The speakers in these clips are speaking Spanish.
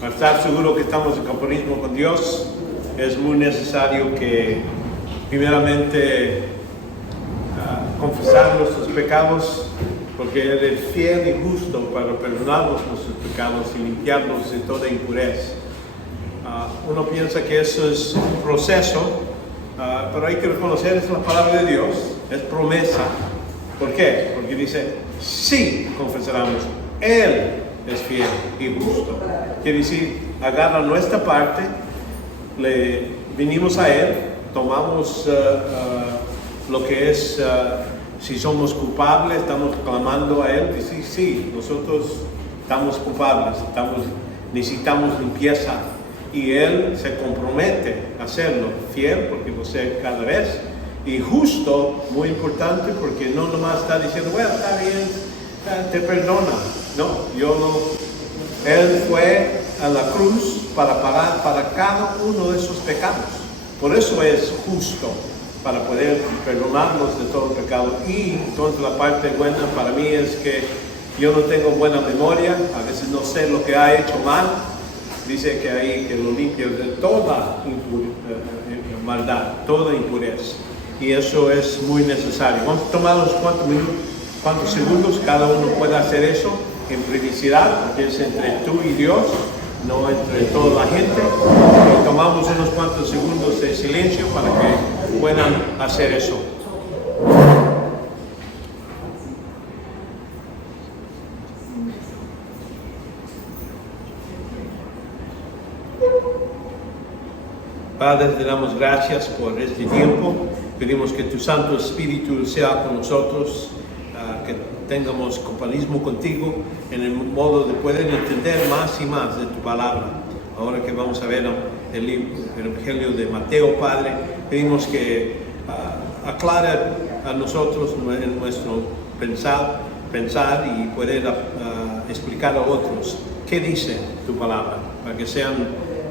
Para estar seguro que estamos en compañerismo con Dios, es muy necesario que primeramente confesar nuestros pecados, porque Él es fiel y justo para perdonarnos nuestros pecados y limpiarnos de toda impureza. Uno piensa que eso es un proceso, pero hay que reconocer, es la palabra de Dios, es promesa. ¿Por qué? Porque dice, sí confesaremos, Él es fiel y justo. Quiere decir, agarra nuestra parte, le vinimos a Él, tomamos lo que es, si somos culpables, estamos clamando a Él, dice, sí, nosotros estamos culpables, necesitamos limpieza. Y Él se compromete a hacerlo, fiel, porque lo sé cada vez, y justo, muy importante, porque no nomás está diciendo, bueno, está bien, te perdona. No, Él fue a la cruz para pagar para cada uno de esos pecados. Por eso es justo, para poder perdonarnos de todo pecado. Y entonces la parte buena para mí es que yo no tengo buena memoria, a veces no sé lo que ha hecho mal. Dice que ahí que lo limpia de toda maldad, toda impureza. Y eso es muy necesario. Vamos a tomar unos cuantos segundos, cada uno puede hacer eso en privacidad, porque es entre tú y Dios, no entre toda la gente. Y tomamos unos cuantos segundos de silencio para que puedan hacer eso. Padre, te damos gracias por este tiempo. Pedimos que tu Santo Espíritu sea con nosotros, que tengamos compañerismo contigo en el modo de poder entender más y más de tu palabra. Ahora que vamos a ver el Evangelio de Mateo, Padre, pedimos que aclare a nosotros en nuestro pensar y poder explicar a otros qué dice tu palabra, para que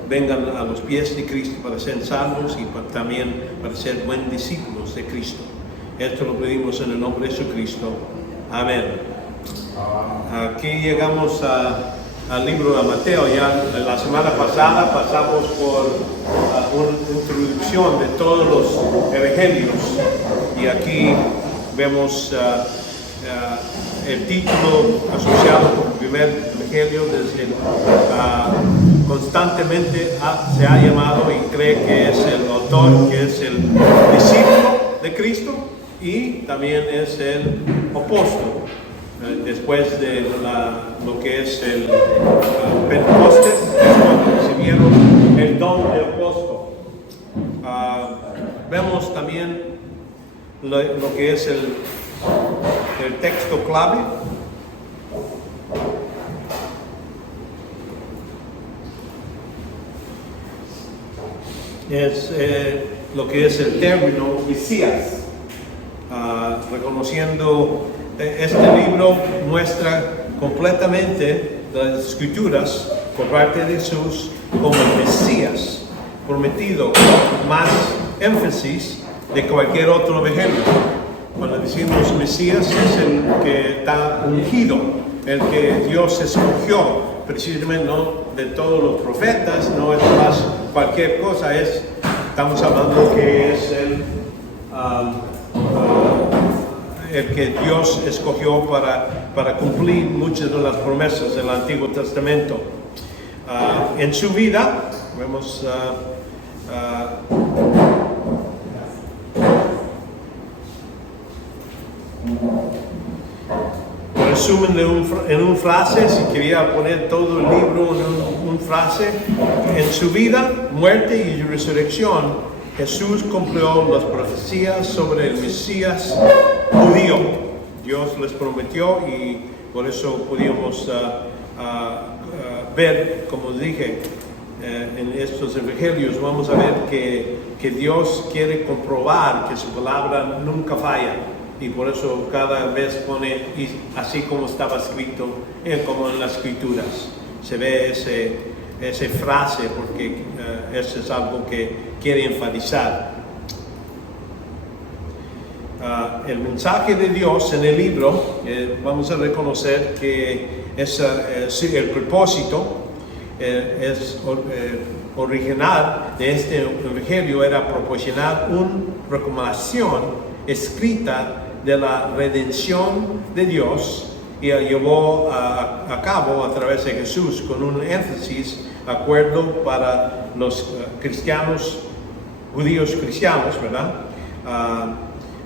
vengan a los pies de Cristo para ser salvos y también para ser buenos discípulos de Cristo. Esto lo pedimos en el nombre de Jesucristo. Amén. Aquí llegamos al libro de Mateo. Ya la semana pasada pasamos por una introducción de todos los evangelios. Y aquí vemos el título asociado con el primer evangelio desde constantemente se ha llamado y cree que es el autor, que es el discípulo de Cristo y también es el apóstol. Después de lo que es el Pentecostés, es cuando recibieron el don del apóstol. Vemos también lo que es el texto clave. Es lo que es el término Mesías, reconociendo este libro muestra completamente las escrituras por parte de Jesús como el Mesías prometido, más énfasis de cualquier otro evangelio. Cuando decimos Mesías es el que está ungido, el que Dios escogió, precisamente no de todos los profetas, no es más cualquier cosa, estamos hablando que es el que Dios escogió para cumplir muchas de las promesas del Antiguo Testamento. En su vida, vemos resumen en una frase, si quería poner todo el libro en una frase. En su vida, muerte y resurrección, Jesús cumplió las profecías sobre el Mesías judío. Dios les prometió y por eso pudimos ver, como dije, en estos evangelios, vamos a ver que Dios quiere comprobar que su palabra nunca falla. Y por eso cada vez pone, así como estaba escrito, como en las escrituras. Se ve esa frase porque eso es algo que quiere enfatizar. El mensaje de Dios en el libro, vamos a reconocer que es el propósito original de este evangelio era proporcionar una recomendación escrita de la redención de Dios y llevó a cabo a través de Jesús con un énfasis acuerdo para los cristianos, judíos cristianos, ¿verdad?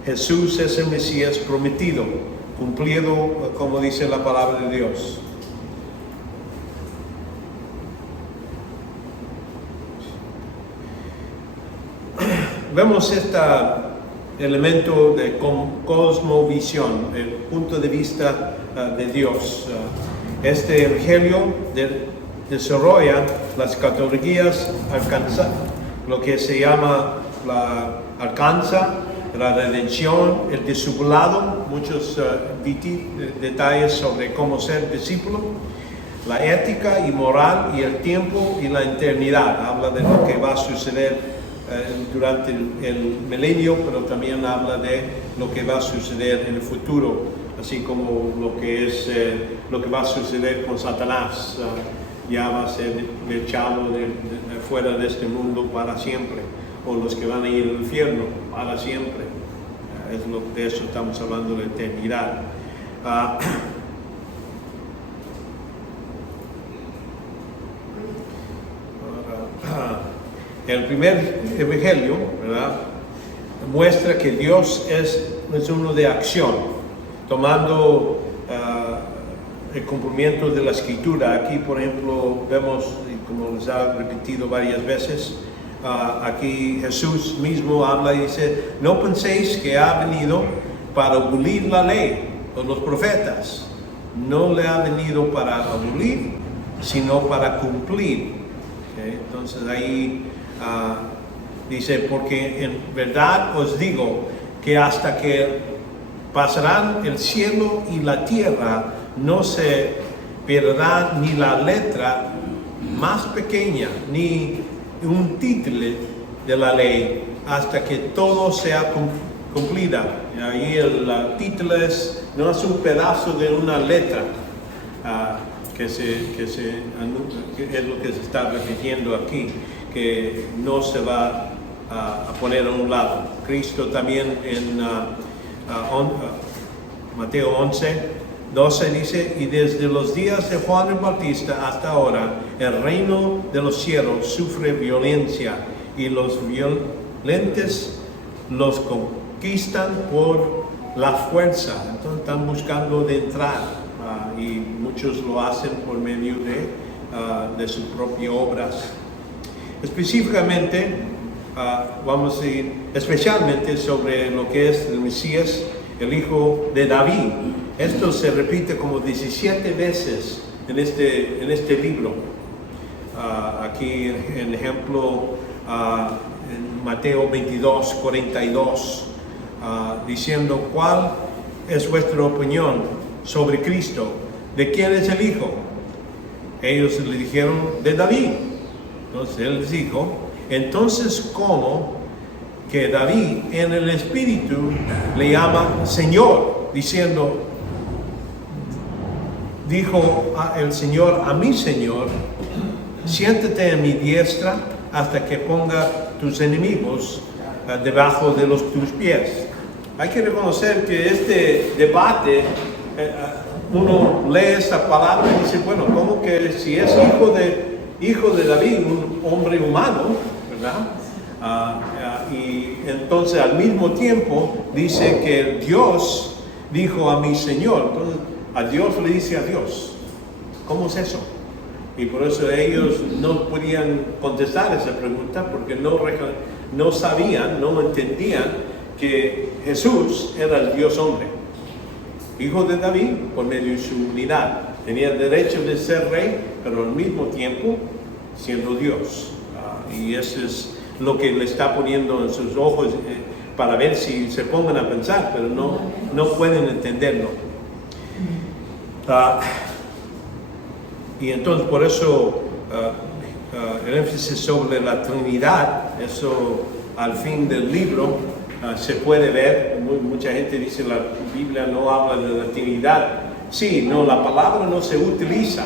Jesús es el Mesías prometido, cumplido como dice la palabra de Dios. Vemos este elemento de cosmovisión, el punto de vista de Dios. Este evangelio desarrolla las categorías lo que se llama alcanza, la redención, el discipulado, muchos detalles sobre cómo ser discípulo, la ética y moral y el tiempo y la eternidad. Habla de lo que va a suceder durante el milenio, pero también habla de lo que va a suceder en el futuro, así como lo que va a suceder con Satanás. Ya va a ser echado fuera de este mundo para siempre, o los que van a ir al infierno para siempre. De eso estamos hablando de eternidad. El primer evangelio, ¿verdad?, muestra que Dios es uno de acción, tomando el cumplimiento de la escritura. Aquí, por ejemplo, vemos, como les ha repetido varias veces, aquí Jesús mismo habla y dice: no penséis que ha venido para abolir la ley o los profetas. No le ha venido para abolir, sino para cumplir. ¿Okay? Entonces ahí dice: porque en verdad os digo que hasta que pasarán el cielo y la tierra, no se perderá ni la letra más pequeña, ni un título de la ley, hasta que todo sea cumplida. Y ahí el título no es un pedazo de una letra, que es lo que se está repitiendo aquí, que no se va a poner a un lado. Cristo también en Mateo 11:12 dice: y desde los días de Juan el Bautista hasta ahora, el reino de los cielos sufre violencia, y los violentes los conquistan por la fuerza. Entonces están buscando de entrar, y muchos lo hacen por medio de sus propias obras. Específicamente, vamos a ir especialmente sobre lo que es el Mesías, el hijo de David. Esto se repite como 17 veces en este libro. Aquí, en ejemplo, en Mateo 22:42, diciendo: ¿cuál es vuestra opinión sobre Cristo? ¿De quién es el hijo? Ellos le dijeron: de David. Entonces él les dijo: entonces, ¿cómo que David en el Espíritu le llama Señor, diciendo: dijo el Señor a mi Señor, siéntate en mi diestra hasta que ponga tus enemigos debajo de tus pies? Hay que reconocer que este debate, uno lee esta palabra y dice: bueno, ¿cómo que si es hijo de David, un hombre humano, ¿verdad? Y entonces al mismo tiempo dice que Dios dijo a mi Señor. Entonces a Dios le dice a Dios. ¿Cómo es eso? Y por eso ellos no podían contestar esa pregunta, porque no sabían, no entendían que Jesús era el Dios hombre, hijo de David por medio de su unidad. Tenía derecho de ser rey, pero al mismo tiempo siendo Dios. Y eso es lo que le está poniendo en sus ojos, para ver si se pongan a pensar, pero no pueden entenderlo. Y entonces por eso el énfasis sobre la Trinidad, eso al fin del libro se puede ver. Mucha gente dice: la Biblia no habla de la Trinidad. Sí, no, la palabra no se utiliza,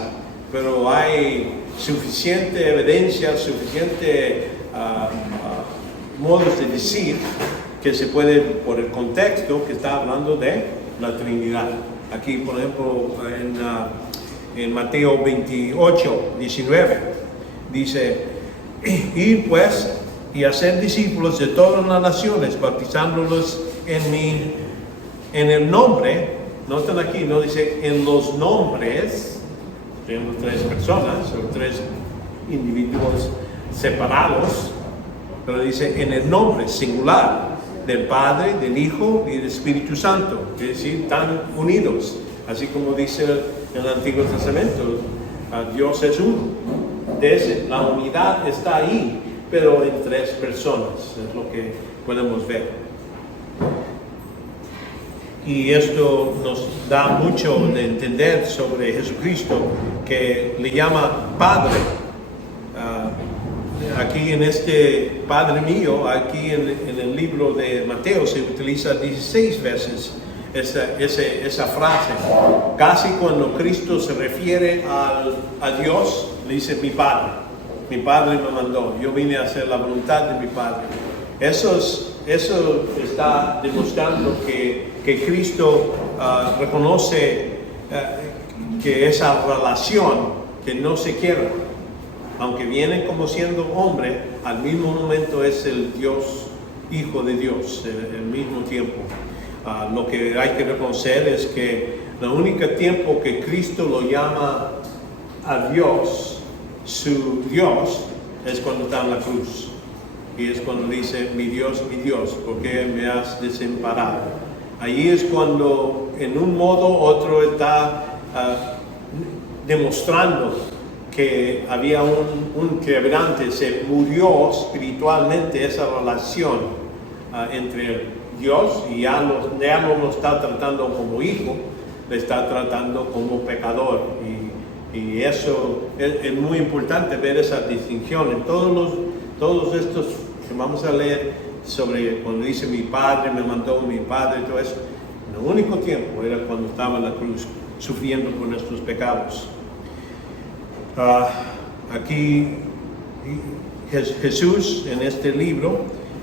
pero hay suficiente evidencia, suficiente modos de decir que se puede, por el contexto que está hablando de la Trinidad. Aquí, por ejemplo, en Mateo 28, 19, dice: ir pues y hacer discípulos de todas las naciones, bautizándolos en el nombre. Noten aquí, no dice en los nombres. Tenemos 3 personas o 3 individuos separados, pero dice en el nombre singular del Padre, del Hijo y del Espíritu Santo, es decir, están unidos, así como dice en el Antiguo Testamento, Dios es uno. La unidad está ahí, pero en 3 personas, es lo que podemos ver. Y esto nos da mucho de entender sobre Jesucristo, que le llama Padre. Aquí en este Padre mío, aquí en el libro de Mateo se utiliza 16 veces esa frase. Casi cuando Cristo se refiere a Dios, le dice mi Padre me mandó, yo vine a hacer la voluntad de mi Padre. Eso está demostrando que Cristo reconoce que esa relación que no se quiebra, aunque viene como siendo hombre, al mismo momento es el Dios, Hijo de Dios, al mismo tiempo. Lo que hay que reconocer es que el único tiempo que Cristo lo llama a Dios, su Dios, es cuando está en la cruz. Y es cuando dice, mi Dios, ¿por qué me has desamparado? Allí es cuando, en un modo u otro, está demostrando que había un quebrante, se murió espiritualmente esa relación entre Dios, y ya no lo está tratando como hijo, le está tratando como pecador. Y eso es muy importante ver esa distinción en todos estos que vamos a leer sobre cuando dice mi Padre me mandó, mi Padre, todo eso. El único tiempo era cuando estaba en la cruz sufriendo por nuestros pecados. Aquí Jesús en este libro,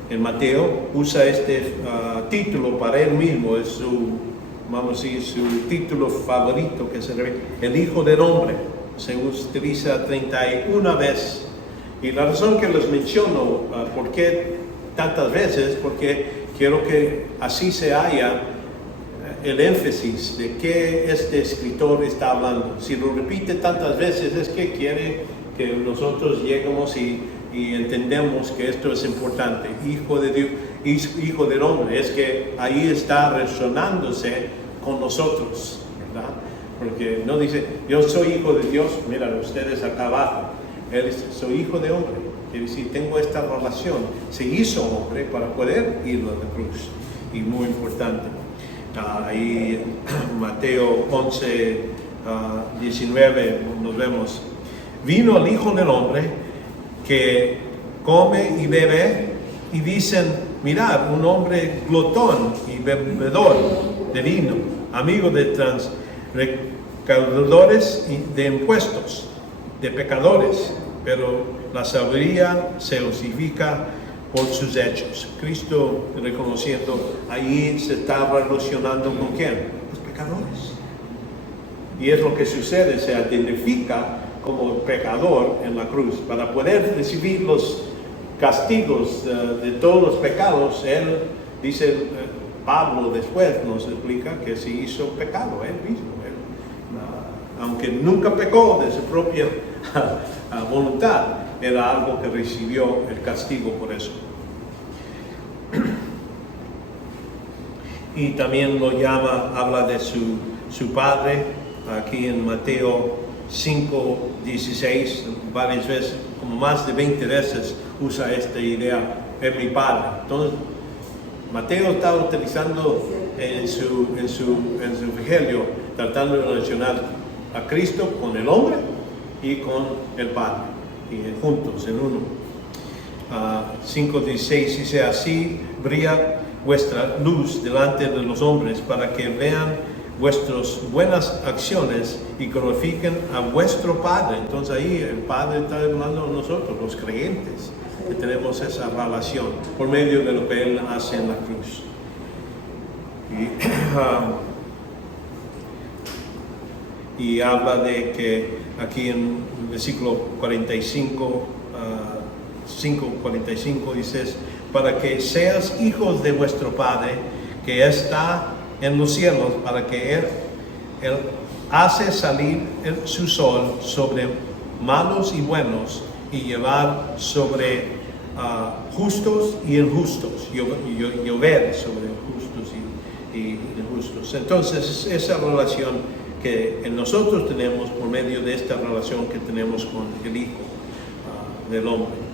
en Mateo, usa este título para él mismo, es vamos a decir, su título favorito, que se refiere, el Hijo del Hombre. Se utiliza 31 veces. Y la razón que les menciono, ¿por qué tantas veces? Porque quiero que así se haya el énfasis de qué este escritor está hablando. Si lo repite tantas veces es que quiere que nosotros lleguemos y entendemos que esto es importante. Hijo de Dios, Hijo del Hombre, es que ahí está resonándose con nosotros, ¿verdad? Porque no dice, yo soy hijo de Dios, mira, ustedes acá abajo. Él dice, soy hijo de hombre. Quiere decir, tengo esta relación. Se hizo hombre para poder ir a la cruz. Y muy importante. Ahí Mateo 11, 19 nos vemos. Vino el Hijo del Hombre que come y bebe, y dicen, mirad, un hombre glotón y bebedor de vino, amigo de recaudadores de impuestos, de pecadores, pero la sabiduría se justifica por sus hechos. Cristo, reconociendo, ahí se está relacionando con ¿quién? Los pecadores. Y es lo que sucede, se identifica como pecador en la cruz. Para poder recibir los castigos de todos los pecados, él, dice Pablo después, nos explica que se hizo pecado él mismo. Aunque nunca pecó de su propia voluntad, era algo que recibió el castigo por eso. Y también lo llama, habla de su padre, aquí en Mateo 5:16, varias veces, como más de 20 veces usa esta idea, es mi padre. Entonces, Mateo está utilizando en su evangelio, tratando de relacionar a Cristo con el hombre y con el Padre, y juntos en uno. 5:16 dice, así brilla vuestra luz delante de los hombres, para que vean vuestras buenas acciones y glorifiquen a vuestro Padre. Entonces ahí el Padre está hablando a nosotros, los creyentes, que tenemos esa relación por medio de lo que Él hace en la cruz. Y habla de que aquí en el versículo 45, 5:45 dices, para que seas hijos de vuestro Padre que está en los cielos, para que Él hace salir su sol sobre malos y buenos y llevar sobre justos y injustos, llover sobre justos y injustos. Entonces esa relación que nosotros tenemos por medio de esta relación que tenemos con el Hijo del Hombre.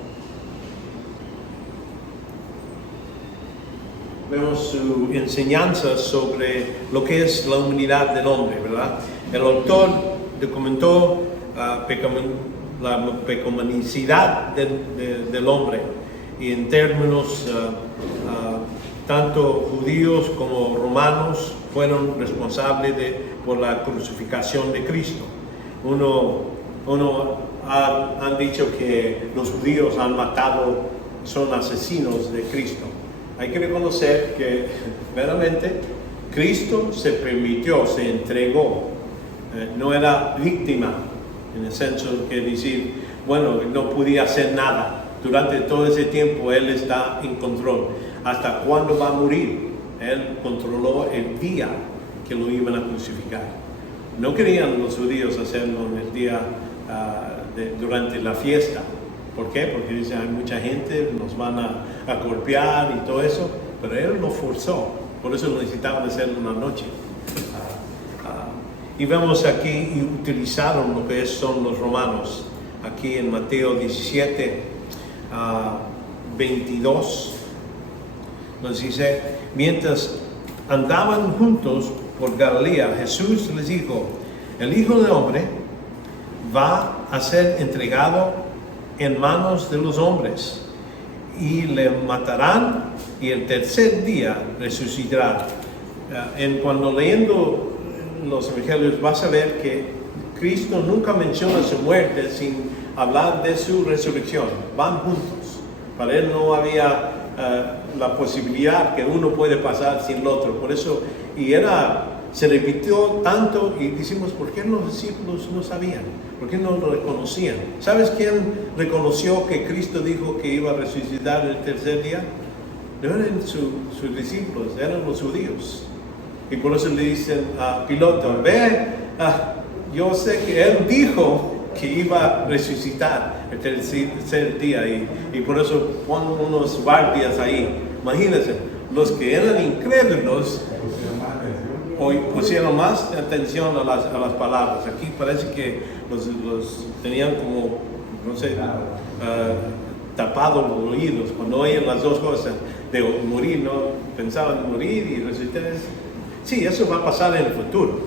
Vemos su enseñanza sobre lo que es la humanidad del hombre, ¿verdad? El autor documentó la pecaminosidad del hombre y en términos tanto judíos como romanos fueron responsables por la crucificación de Cristo. Han dicho que los judíos han matado, son asesinos de Cristo. Hay que reconocer que verdaderamente Cristo se permitió, se entregó, no era víctima, en el senso que decir, bueno, no podía hacer nada. Durante todo ese tiempo Él está en control. ¿Hasta cuándo va a morir? Él controló el día que lo iban a crucificar. No querían los judíos hacerlo en el día durante la fiesta. ¿Por qué? Porque dicen, hay mucha gente, nos van a golpear y todo eso, pero Él lo forzó, por eso necesitaban hacerlo en la noche. Y vemos aquí, y utilizaron lo que son los romanos, aquí en Mateo 17, 22, nos dice, mientras andaban juntos por Galilea, Jesús les dijo, el Hijo del Hombre va a ser entregado en manos de los hombres y le matarán y el tercer día resucitará. Cuando leyendo los evangelios vas a ver que Cristo nunca menciona su muerte sin hablar de su resurrección. Van juntos. Para Él no había la posibilidad que uno puede pasar sin el otro. Por eso, se repitió tanto y decimos, ¿por qué los discípulos no sabían? ¿Por qué no lo reconocían? ¿Sabes quién reconoció que Cristo dijo que iba a resucitar el tercer día? No eran sus discípulos, eran los judíos. Y por eso le dicen a Pilato, yo sé que Él dijo que iba a resucitar el tercer día y por eso ponen unos guardias ahí. Imagínense, los que eran incrédulos pusieron más atención a las palabras. Aquí parece que los tenían como, no sé, tapados los oídos cuando oyen las dos cosas de morir, no pensaban morir y resucitar. Sí, eso va a pasar en el futuro.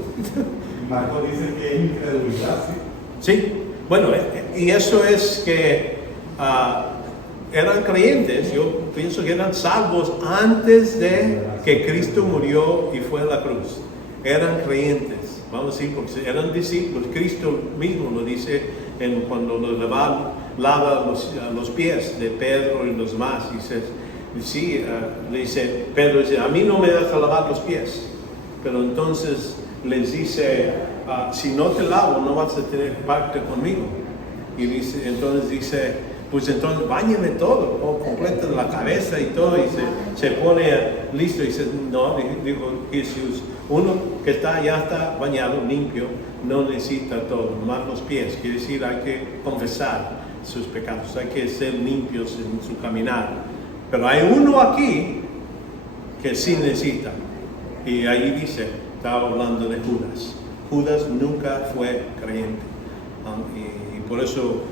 Marco dice que es incredulidad, ¿sí? Sí, bueno, y eso es que eran creyentes, yo pienso que eran salvos antes de que Cristo murió y fue a la cruz. Eran creyentes, vamos a decir, porque eran discípulos. Cristo mismo lo dice cuando lava los pies de Pedro y los demás. Le dice, Pedro dice, a mí no me das a lavar los pies. Pero entonces les dice, si no te lavo no vas a tener parte conmigo. Y entonces dice, pues entonces báñeme todo, completa la cabeza y todo, y se pone listo y dice, no, dijo Jesús, uno que ya está bañado, limpio, no necesita todo, nomás los pies. Quiere decir, hay que confesar sus pecados, hay que ser limpios en su caminar. Pero hay uno aquí que sí necesita. Y ahí dice, estaba hablando de Judas. Judas nunca fue creyente. Y por eso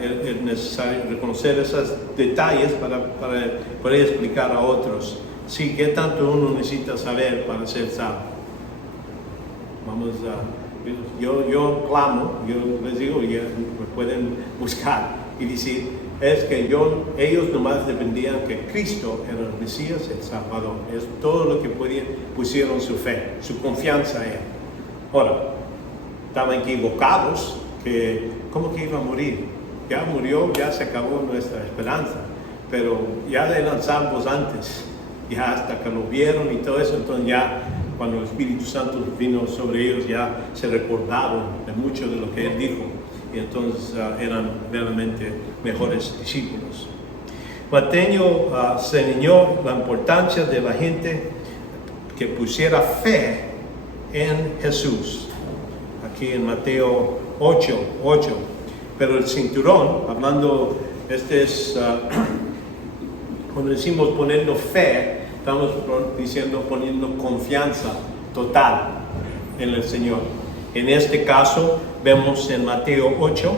es necesario reconocer esos detalles para poder explicar a otros. Sí, ¿qué tanto uno necesita saber para ser salvo? Yo clamo, yo les digo, ya pueden buscar y decir, es que ellos nomás dependían que Cristo era el Mesías, el Salvador. Es todo lo que pusieron su fe, su confianza en Él. Ahora, estaban equivocados, que ¿cómo que iba a morir? Ya murió, ya se acabó nuestra esperanza, pero ya eran salvos antes, ya hasta que lo vieron y todo eso, entonces ya cuando el Espíritu Santo vino sobre ellos ya se recordaron de mucho de lo que Él dijo, y entonces eran realmente mejores discípulos. Mateo señaló la importancia de la gente que pusiera fe en Jesús, aquí en Mateo 8. Pero el cinturón, hablando, este es, cuando decimos poniendo fe, estamos diciendo poniendo confianza total en el Señor. En este caso, vemos en Mateo 8,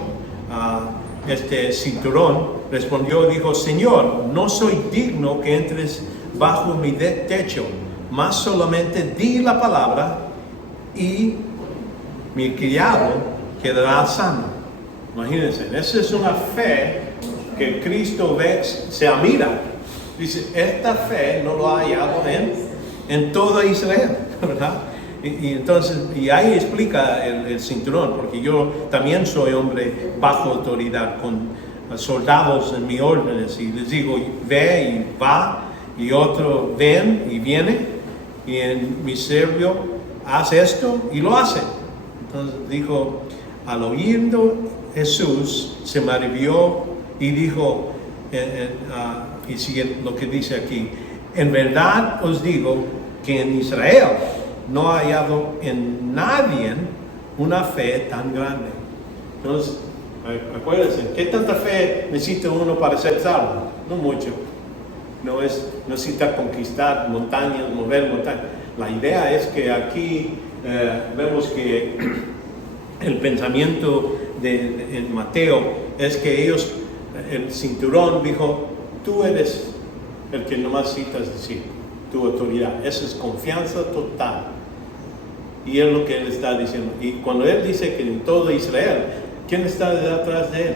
este cinturón respondió, dijo, Señor, no soy digno que entres bajo mi techo, mas solamente di la palabra y mi criado quedará sano. Imagínense, esa es una fe que Cristo ve, se admira. Dice, esta fe no lo ha hallado en toda Israel, ¿verdad? Y entonces, y ahí explica el cinturón, porque yo también soy hombre bajo autoridad, con soldados en mis órdenes, y les digo, ve y va, y otro ven y viene, y en mi servicio hace esto y lo hace. Entonces dijo, al oírlo Jesús se maravilló y dijo, y sigue lo que dice aquí, en verdad os digo que en Israel no ha hallado en nadie una fe tan grande. Entonces, acuérdense, ¿qué tanta fe necesita uno para ser salvo? No mucho. No necesita conquistar montañas, mover montañas. La idea es que aquí vemos que el pensamiento de Mateo es que ellos, el cinturón dijo, tú eres el que nomás citas decir, tu autoridad. Esa es confianza total. Y es lo que él está diciendo. Y cuando él dice que en todo Israel, ¿quién está detrás de él?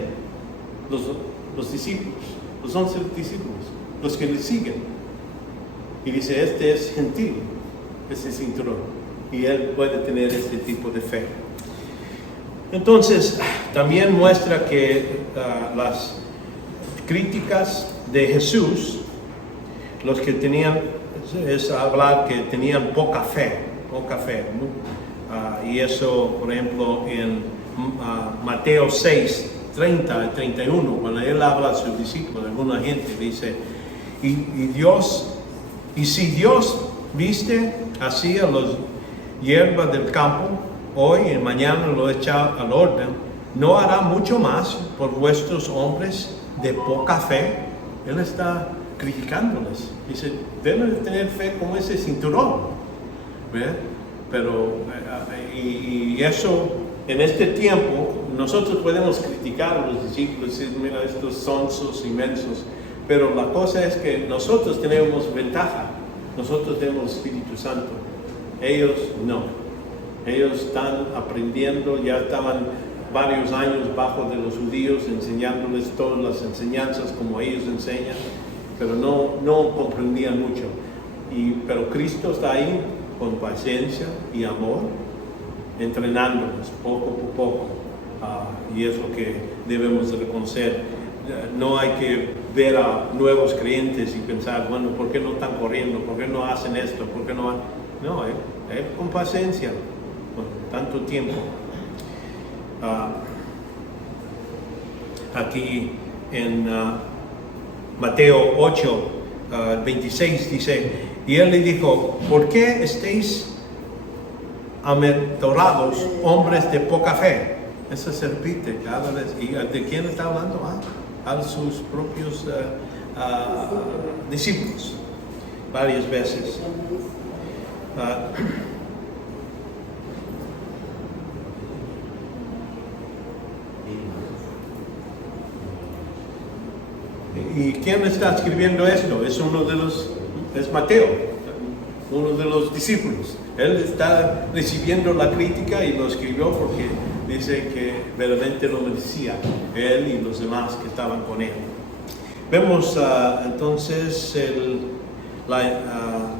Los discípulos, los 11 discípulos, los que le siguen. Y dice, este es gentil, este cinturón. Y él puede tener este tipo de fe. Entonces, también muestra que las críticas de Jesús, los que tenían, es hablar que tenían poca fe. Y eso, por ejemplo, en Mateo 6, 30 y 31, cuando él habla a sus discípulos, alguna gente dice, y si Dios viste así a los hierbas del campo, hoy y mañana lo echa al orden, ¿no hará mucho más por vuestros hombres de poca fe? Él está criticándoles. Dice, deben de tener fe como ese cinturón. ¿Ve? Pero, y eso, en este tiempo, nosotros podemos criticar a los discípulos y decir, mira, estos sonsos inmensos, pero la cosa es que nosotros tenemos ventaja, nosotros tenemos Espíritu Santo, ellos no. Ellos están aprendiendo, ya estaban varios años bajo de los judíos, enseñándoles todas las enseñanzas como ellos enseñan, pero no comprendían mucho. Pero Cristo está ahí con paciencia y amor, entrenándonos poco por poco, y es lo que debemos de reconocer. No hay que ver a nuevos creyentes y pensar, bueno, ¿por qué no están corriendo? ¿Por qué no hacen esto? ¿Por qué no? No, con paciencia, con tanto tiempo. Aquí en Mateo 8, 26 dice, y él le dijo, ¿por qué estáis amedrentados, hombres de poca fe? Eso se repite cada vez. ¿Y de quién está hablando? A sus propios discípulos, varias veces. ¿Y quién está escribiendo esto? Es Mateo, uno de los discípulos. Él está recibiendo la crítica y lo escribió porque dice que verdaderamente lo merecía él y los demás que estaban con él. Vemos entonces la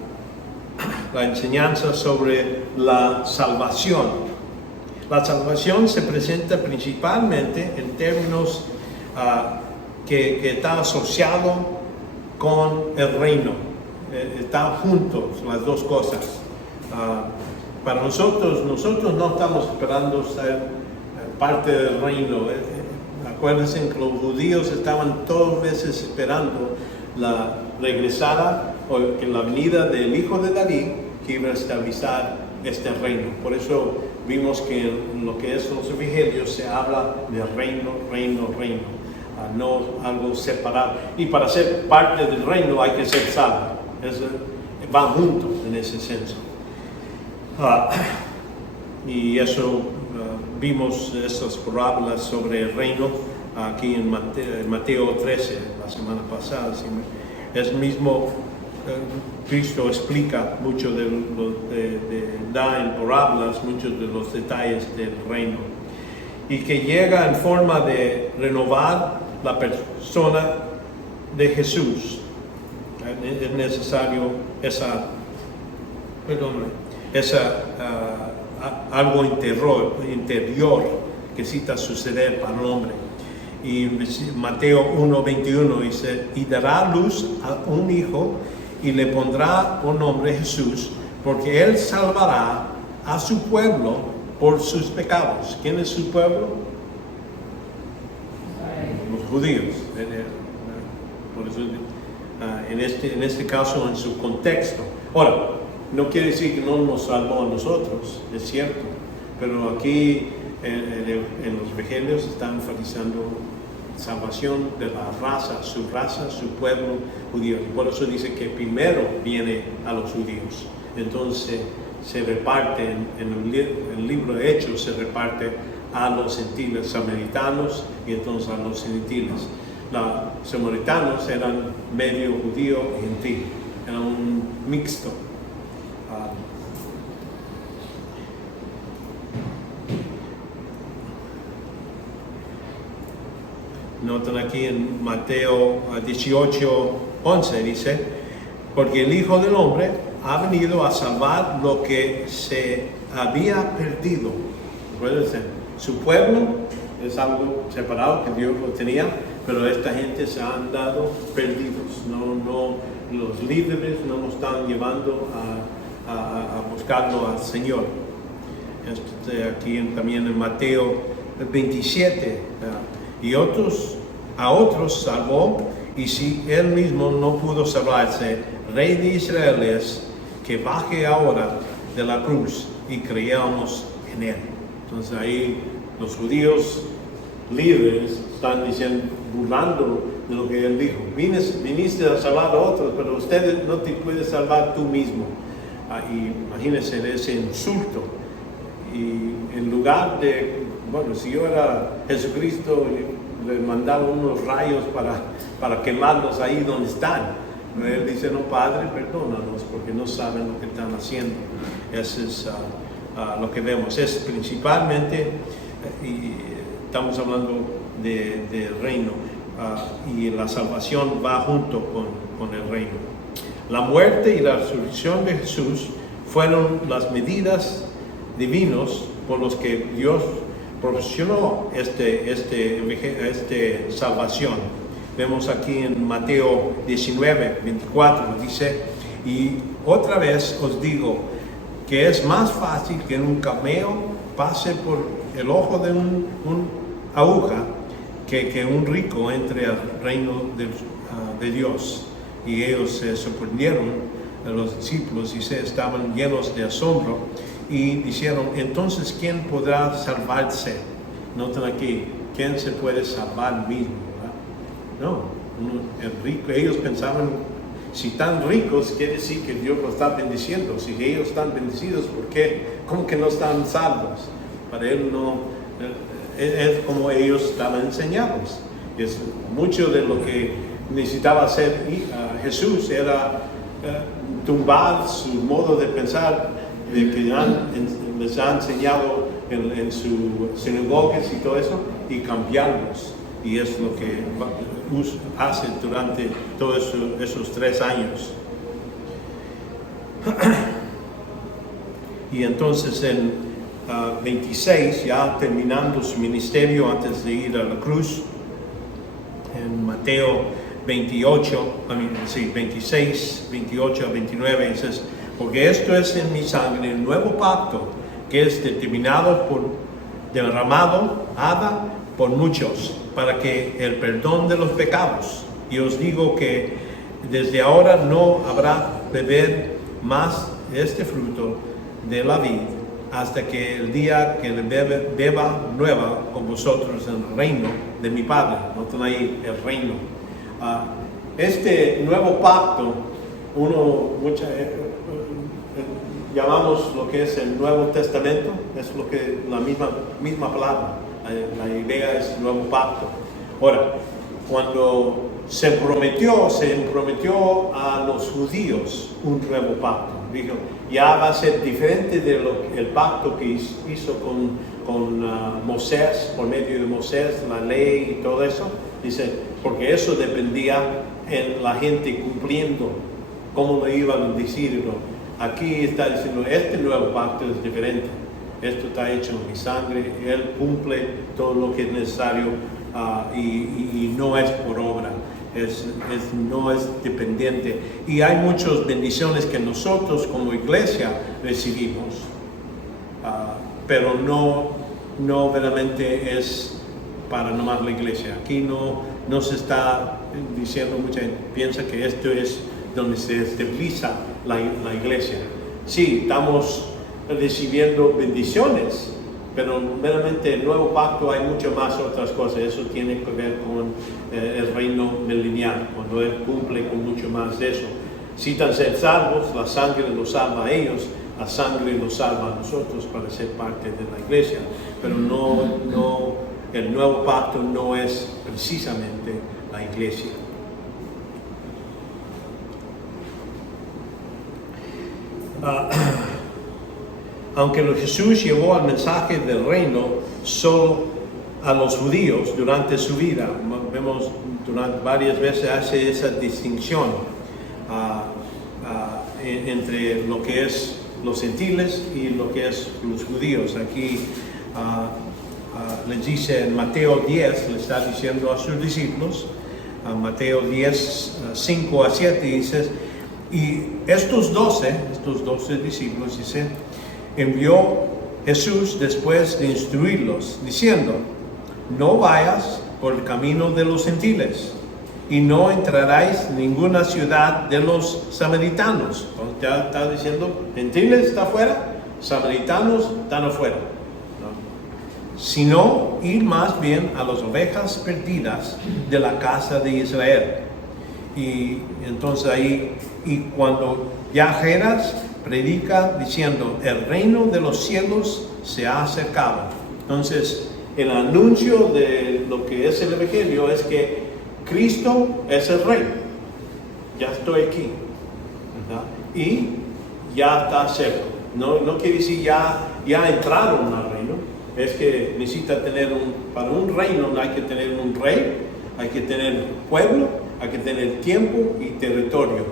enseñanza sobre la salvación. La salvación se presenta principalmente en términos que está asociado con el reino. Están juntos las dos cosas. Para nosotros no estamos esperando ser parte del reino. Acuérdense que los judíos estaban todas veces esperando la regresada o que la venida del hijo de David, que iba a estabilizar este reino. Por eso vimos que en lo que es los evangelios se habla de reino, no algo separado. Y para ser parte del reino hay que ser salvo. Van juntos en ese senso. Y eso vimos esas parábolas sobre el reino aquí en Mateo 13 la semana pasada. Es mismo Cristo explica mucho da en parábolas muchos de los detalles del reino, y que llega en forma de renovar la persona de Jesús. Es necesario algo interior que necesita suceder para el hombre. Y Mateo 1:21 dice: y dará luz a un hijo y le pondrá por nombre Jesús, porque él salvará a su pueblo por sus pecados. ¿Quién es su pueblo? Los judíos. Por eso, en este caso, en su contexto. Ahora, no quiere decir que no nos salvó a nosotros, es cierto, pero aquí en los evangelios están enfatizando salvación de la raza, su pueblo judío. Y por eso dice que primero viene a los judíos. Entonces se reparte, en el libro de Hechos se reparte a los gentiles samaritanos y entonces a los gentiles. Los samaritanos eran medio judío y gentil, era un mixto. Notan aquí en Mateo 18:11 dice: porque el Hijo del Hombre ha venido a salvar lo que se había perdido. Recuerden, su pueblo es algo separado que Dios lo tenía, pero esta gente se han dado perdidos. No, los líderes no nos están llevando a buscarlo al Señor. Aquí también en Mateo 27. Y a otros salvó, y si él mismo no pudo salvarse, Rey de Israel es, que baje ahora de la cruz y creamos en él. Entonces ahí los judíos líderes están diciendo, burlando de lo que él dijo: viniste a salvar a otros, pero ustedes no te puedes salvar tú mismo. Y imagínense ese insulto. Y en lugar de, si yo era Jesucristo, le mandaba unos rayos para quemarlos ahí donde están. Él dice: no, Padre, perdónanos porque no saben lo que están haciendo. Eso es lo que vemos. Es principalmente, y estamos hablando de reino, y la salvación va junto con el reino. La muerte y la resurrección de Jesús fueron las medidas divinos por los que Dios proporcionó esta salvación. Vemos aquí en Mateo 19:24, dice: y otra vez os digo que es más fácil que un cameo pase por el ojo de una aguja que un rico entre al reino de Dios. Y ellos se sorprendieron, los discípulos, y estaban llenos de asombro. Y dijeron: entonces, ¿quién podrá salvarse? Noten aquí, ¿quién se puede salvar mismo? ¿Verdad? No, el rico. Ellos pensaban, si están ricos, quiere decir que Dios los está bendiciendo. Si ellos están bendecidos, ¿por qué? ¿Cómo que no están salvos? Para él no, es como ellos estaban enseñados. Es mucho de lo que necesitaba hacer Jesús era tumbar su modo de pensar, de que les ha enseñado en sus sinagogas y todo eso, y cambiarlos. Y es lo que hace durante todos esos 3 años. Y entonces en 26, ya terminando su ministerio antes de ir a la cruz, en Mateo 26, 28 a 29, dices, porque esto es en mi sangre, el nuevo pacto, que es derramado por muchos, para que el perdón de los pecados. Y os digo que desde ahora no habrá beber más este fruto de la vid, hasta que el día que le beba nueva con vosotros en el reino de mi Padre. Noten ahí el reino. Este nuevo pacto, llamamos lo que es el Nuevo Testamento, es lo que la misma palabra, la idea es nuevo pacto. Ahora, cuando se prometió a los judíos un nuevo pacto, dijo, ya va a ser diferente del pacto que hizo con Moisés, por medio de Moisés, la ley y todo eso. Dice, porque eso dependía en la gente cumpliendo, cómo lo iban a decirlo. Aquí está diciendo, este nuevo pacto es diferente. Esto está hecho en mi sangre, Él cumple todo lo que es necesario y no es por obra, no es dependiente. Y hay muchas bendiciones que nosotros como iglesia recibimos, pero no verdaderamente es para nomás la iglesia. Aquí no se está diciendo, mucha gente piensa que esto es donde se estabiliza la iglesia. Sí, estamos recibiendo bendiciones, pero meramente el nuevo pacto hay mucho más otras cosas. Eso tiene que ver con el reino milenial, cuando Él cumple con mucho más de eso. Si están ser salvos, la sangre los salva a ellos, la sangre nos salva a nosotros para ser parte de la iglesia, pero el nuevo pacto no es precisamente la iglesia. Aunque Jesús llevó el mensaje del reino solo a los judíos durante su vida, vemos durante varias veces hace esa distinción entre lo que es los gentiles y lo que es los judíos. Aquí les dice en Mateo 10, le está diciendo a sus discípulos, Mateo 10, 5 a 7, dice, y estos 12 discípulos, dice, envió Jesús después de instruirlos, diciendo, no vayas por el camino de los gentiles, y no entraráis en ninguna ciudad de los samaritanos. Entonces ya está diciendo, gentiles está afuera, samaritanos están afuera. ¿No? Sino ir más bien a las ovejas perdidas de la casa de Israel. Y entonces ahí, y cuando viajeras, predica diciendo, el reino de los cielos se ha acercado. Entonces, el anuncio de lo que es el evangelio es que Cristo es el rey. Ya estoy aquí, ¿verdad? Y ya está cerca. No quiere decir ya entraron al reino. Es que necesita tener para un reino hay que tener un rey, hay que tener pueblo, hay que tener tiempo y territorio.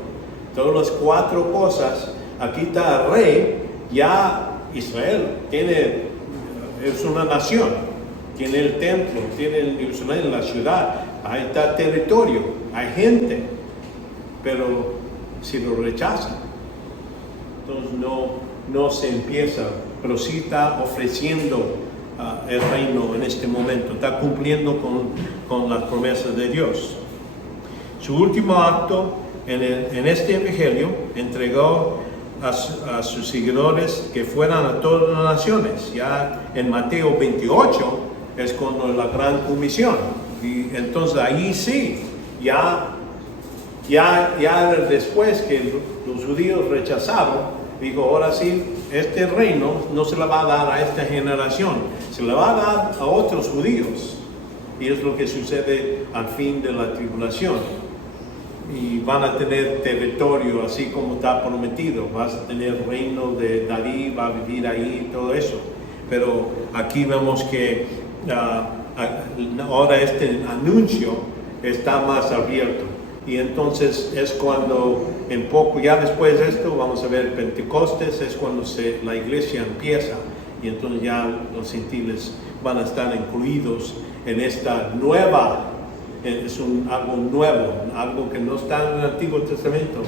Todas las 4 cosas. Aquí está el rey, ya Israel es una nación, tiene el templo, tiene el Jerusalén, la ciudad, ahí está territorio, hay gente, pero si lo rechazan, entonces no se empieza, pero sí está ofreciendo el reino en este momento, está cumpliendo con las promesas de Dios. Su último acto en este evangelio entregó a sus seguidores que fueran a todas las naciones. Ya en Mateo 28 es cuando la gran comisión, y entonces ahí sí, ya después que los judíos rechazaron, dijo, ahora sí, este reino no se le va a dar a esta generación, se le va a dar a otros judíos, y es lo que sucede al fin de la tribulación. Y van a tener territorio así como está prometido, vas a tener el reino de David, va a vivir ahí, todo eso. pero aquí vemos que ahora este anuncio está más abierto. Y entonces es cuando en poco, ya después de esto, vamos a ver Pentecostes, es cuando la iglesia empieza. Y entonces ya los gentiles van a estar incluidos en esta nueva, algo nuevo, algo que no está en el Antiguo Testamento.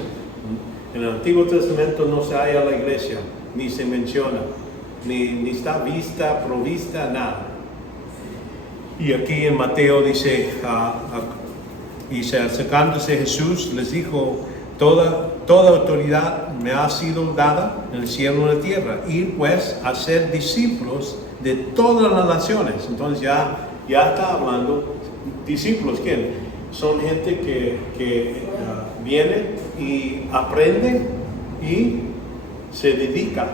En el Antiguo Testamento no se halla la iglesia, ni se menciona, ni está vista, provista, nada. Y aquí en Mateo dice, y acercándose Jesús les dijo, toda autoridad me ha sido dada en el cielo y en la tierra, ir pues a ser discípulos de todas las naciones. Entonces ya está hablando, discípulos, ¿quién? Son gente que viene y aprende y se dedica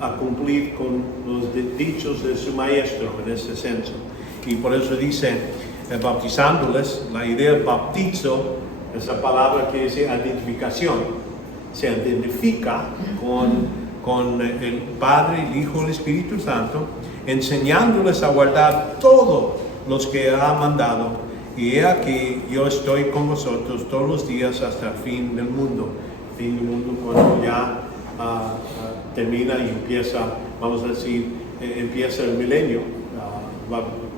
a cumplir con los dichos de su maestro en ese senso. Y por eso dice, bautizándoles, la idea de bautizo, esa palabra que dice identificación, se identifica con el Padre, el Hijo y el Espíritu Santo, enseñándoles a guardar todo los que ha mandado, y he aquí, yo estoy con vosotros todos los días hasta el fin del mundo. Fin del mundo cuando ya termina y empieza, vamos a decir, empieza el milenio,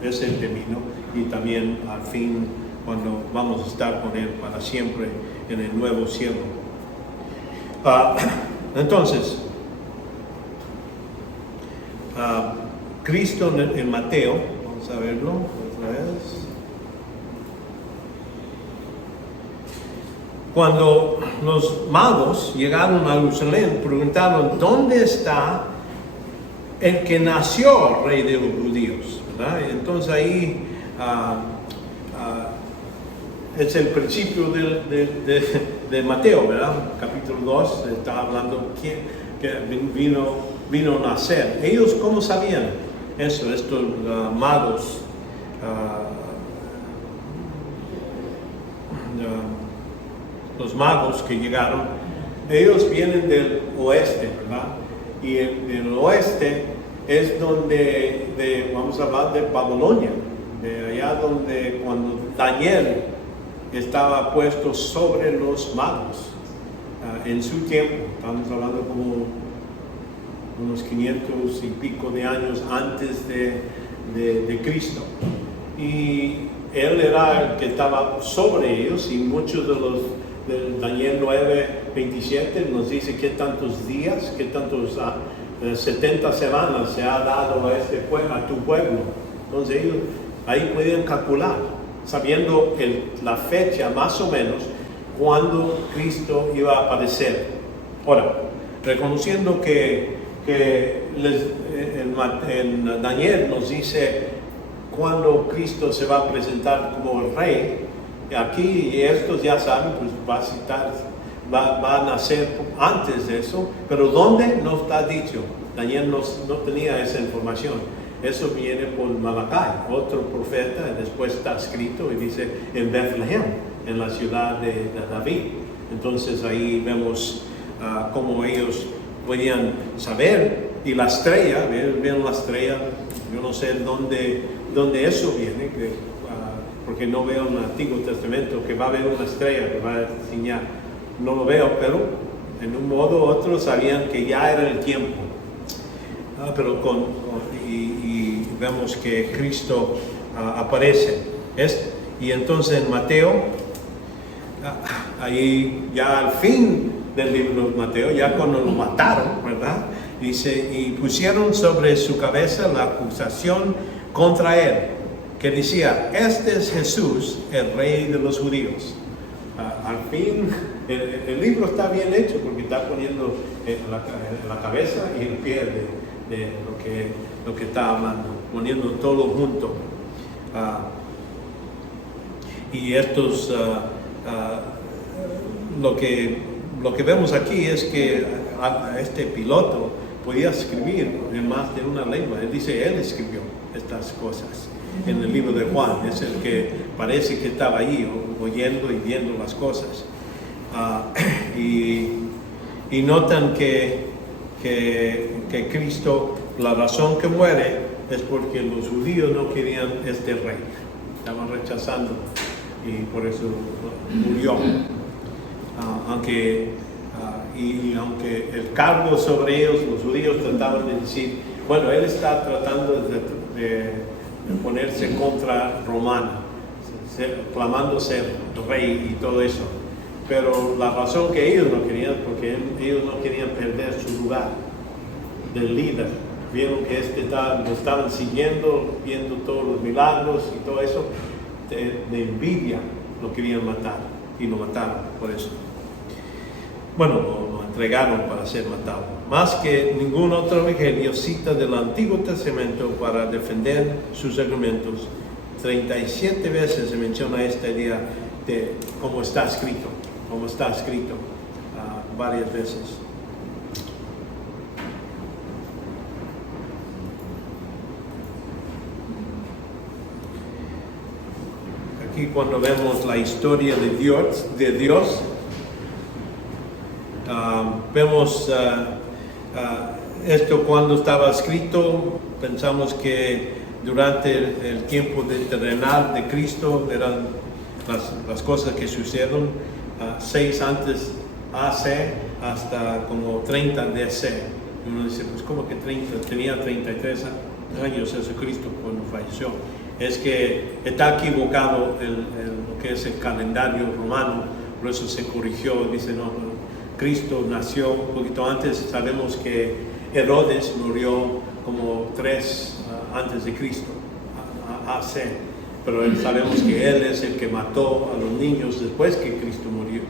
es el término, y también al fin cuando vamos a estar con Él para siempre en el nuevo cielo. Entonces, Cristo en Mateo, vamos a verlo otra vez. Cuando los magos llegaron a Jerusalén, preguntaron, ¿dónde está el que nació rey de los judíos? ¿Verdad? Entonces ahí es el principio de Mateo, ¿verdad? Capítulo 2, está hablando que vino a nacer. Ellos, ¿cómo sabían eso? Estos magos, los magos que llegaron, ellos vienen del oeste, ¿verdad? Y el oeste es donde, vamos a hablar de Babilonia, de allá donde cuando Daniel estaba puesto sobre los magos, en su tiempo, estamos hablando como unos 500 y pico de años antes de Cristo. Y él era el que estaba sobre ellos, y muchos de Daniel 9:27 nos dice que tantos días, que tantos 70 semanas se ha dado a tu pueblo. Entonces ellos ahí podían calcular, sabiendo la fecha más o menos cuando Cristo iba a aparecer. Ahora, reconociendo que en Daniel nos dice cuando Cristo se va a presentar como el rey, aquí y estos ya saben, pues va a nacer antes de eso, pero ¿dónde? No está dicho. Daniel no tenía esa información. Eso viene por Malachi, otro profeta, después está escrito y dice en Bethlehem, en la ciudad de David. Entonces ahí vemos cómo ellos podían saber, y la estrella, ven la estrella, yo no sé dónde eso viene, porque no veo en el Antiguo Testamento que va a haber una estrella que va a enseñar, no lo veo, pero en un modo u otro sabían que ya era el tiempo. Pero y vemos que Cristo aparece. Y entonces en Mateo, ahí ya al fin del libro de Mateo, ya cuando lo mataron, ¿verdad? Dice, y pusieron sobre su cabeza la acusación contra él, que decía, este es Jesús, el rey de los judíos. Al fin, el libro está bien hecho porque está poniendo la cabeza y el pie de lo que está hablando, poniendo todo junto. Y estos, lo que vemos aquí es que este piloto podía escribir en más de una lengua. Él dice, él escribió estas cosas en el libro de Juan. Es el que parece que estaba allí oyendo y viendo las cosas. Y notan que Cristo la razón que muere es porque los judíos no querían este rey, estaban rechazando y por eso murió. Aunque el cargo sobre ellos, los judíos trataban de decir, bueno, él está tratando de ponerse contra Romana, clamando ser rey y todo eso. Pero la razón que ellos no querían, porque ellos no querían perder su lugar del líder. Vieron que lo estaban siguiendo, viendo todos los milagros y todo eso, de envidia lo querían matar y lo mataron por eso. Bueno, lo entregaron para ser matado. Más que ningún otro evangelio cita del Antiguo Testamento para defender sus argumentos. 37 veces se menciona esta idea de cómo está escrito, varias veces. Aquí cuando vemos la historia de Dios, vemos esto cuando estaba escrito. Pensamos que durante el tiempo terrenal de Cristo eran las cosas que sucedieron 6 antes AC hasta como 30 DC. Uno dice, pues como que 30, tenía 33 años Jesucristo cuando falleció. Es que está equivocado lo que es el calendario romano, por eso se corrigió, dice no, Cristo nació un poquito antes. Sabemos que Herodes murió como 3 antes de Cristo, AC, pero sabemos que él es el que mató a los niños después que Cristo murió.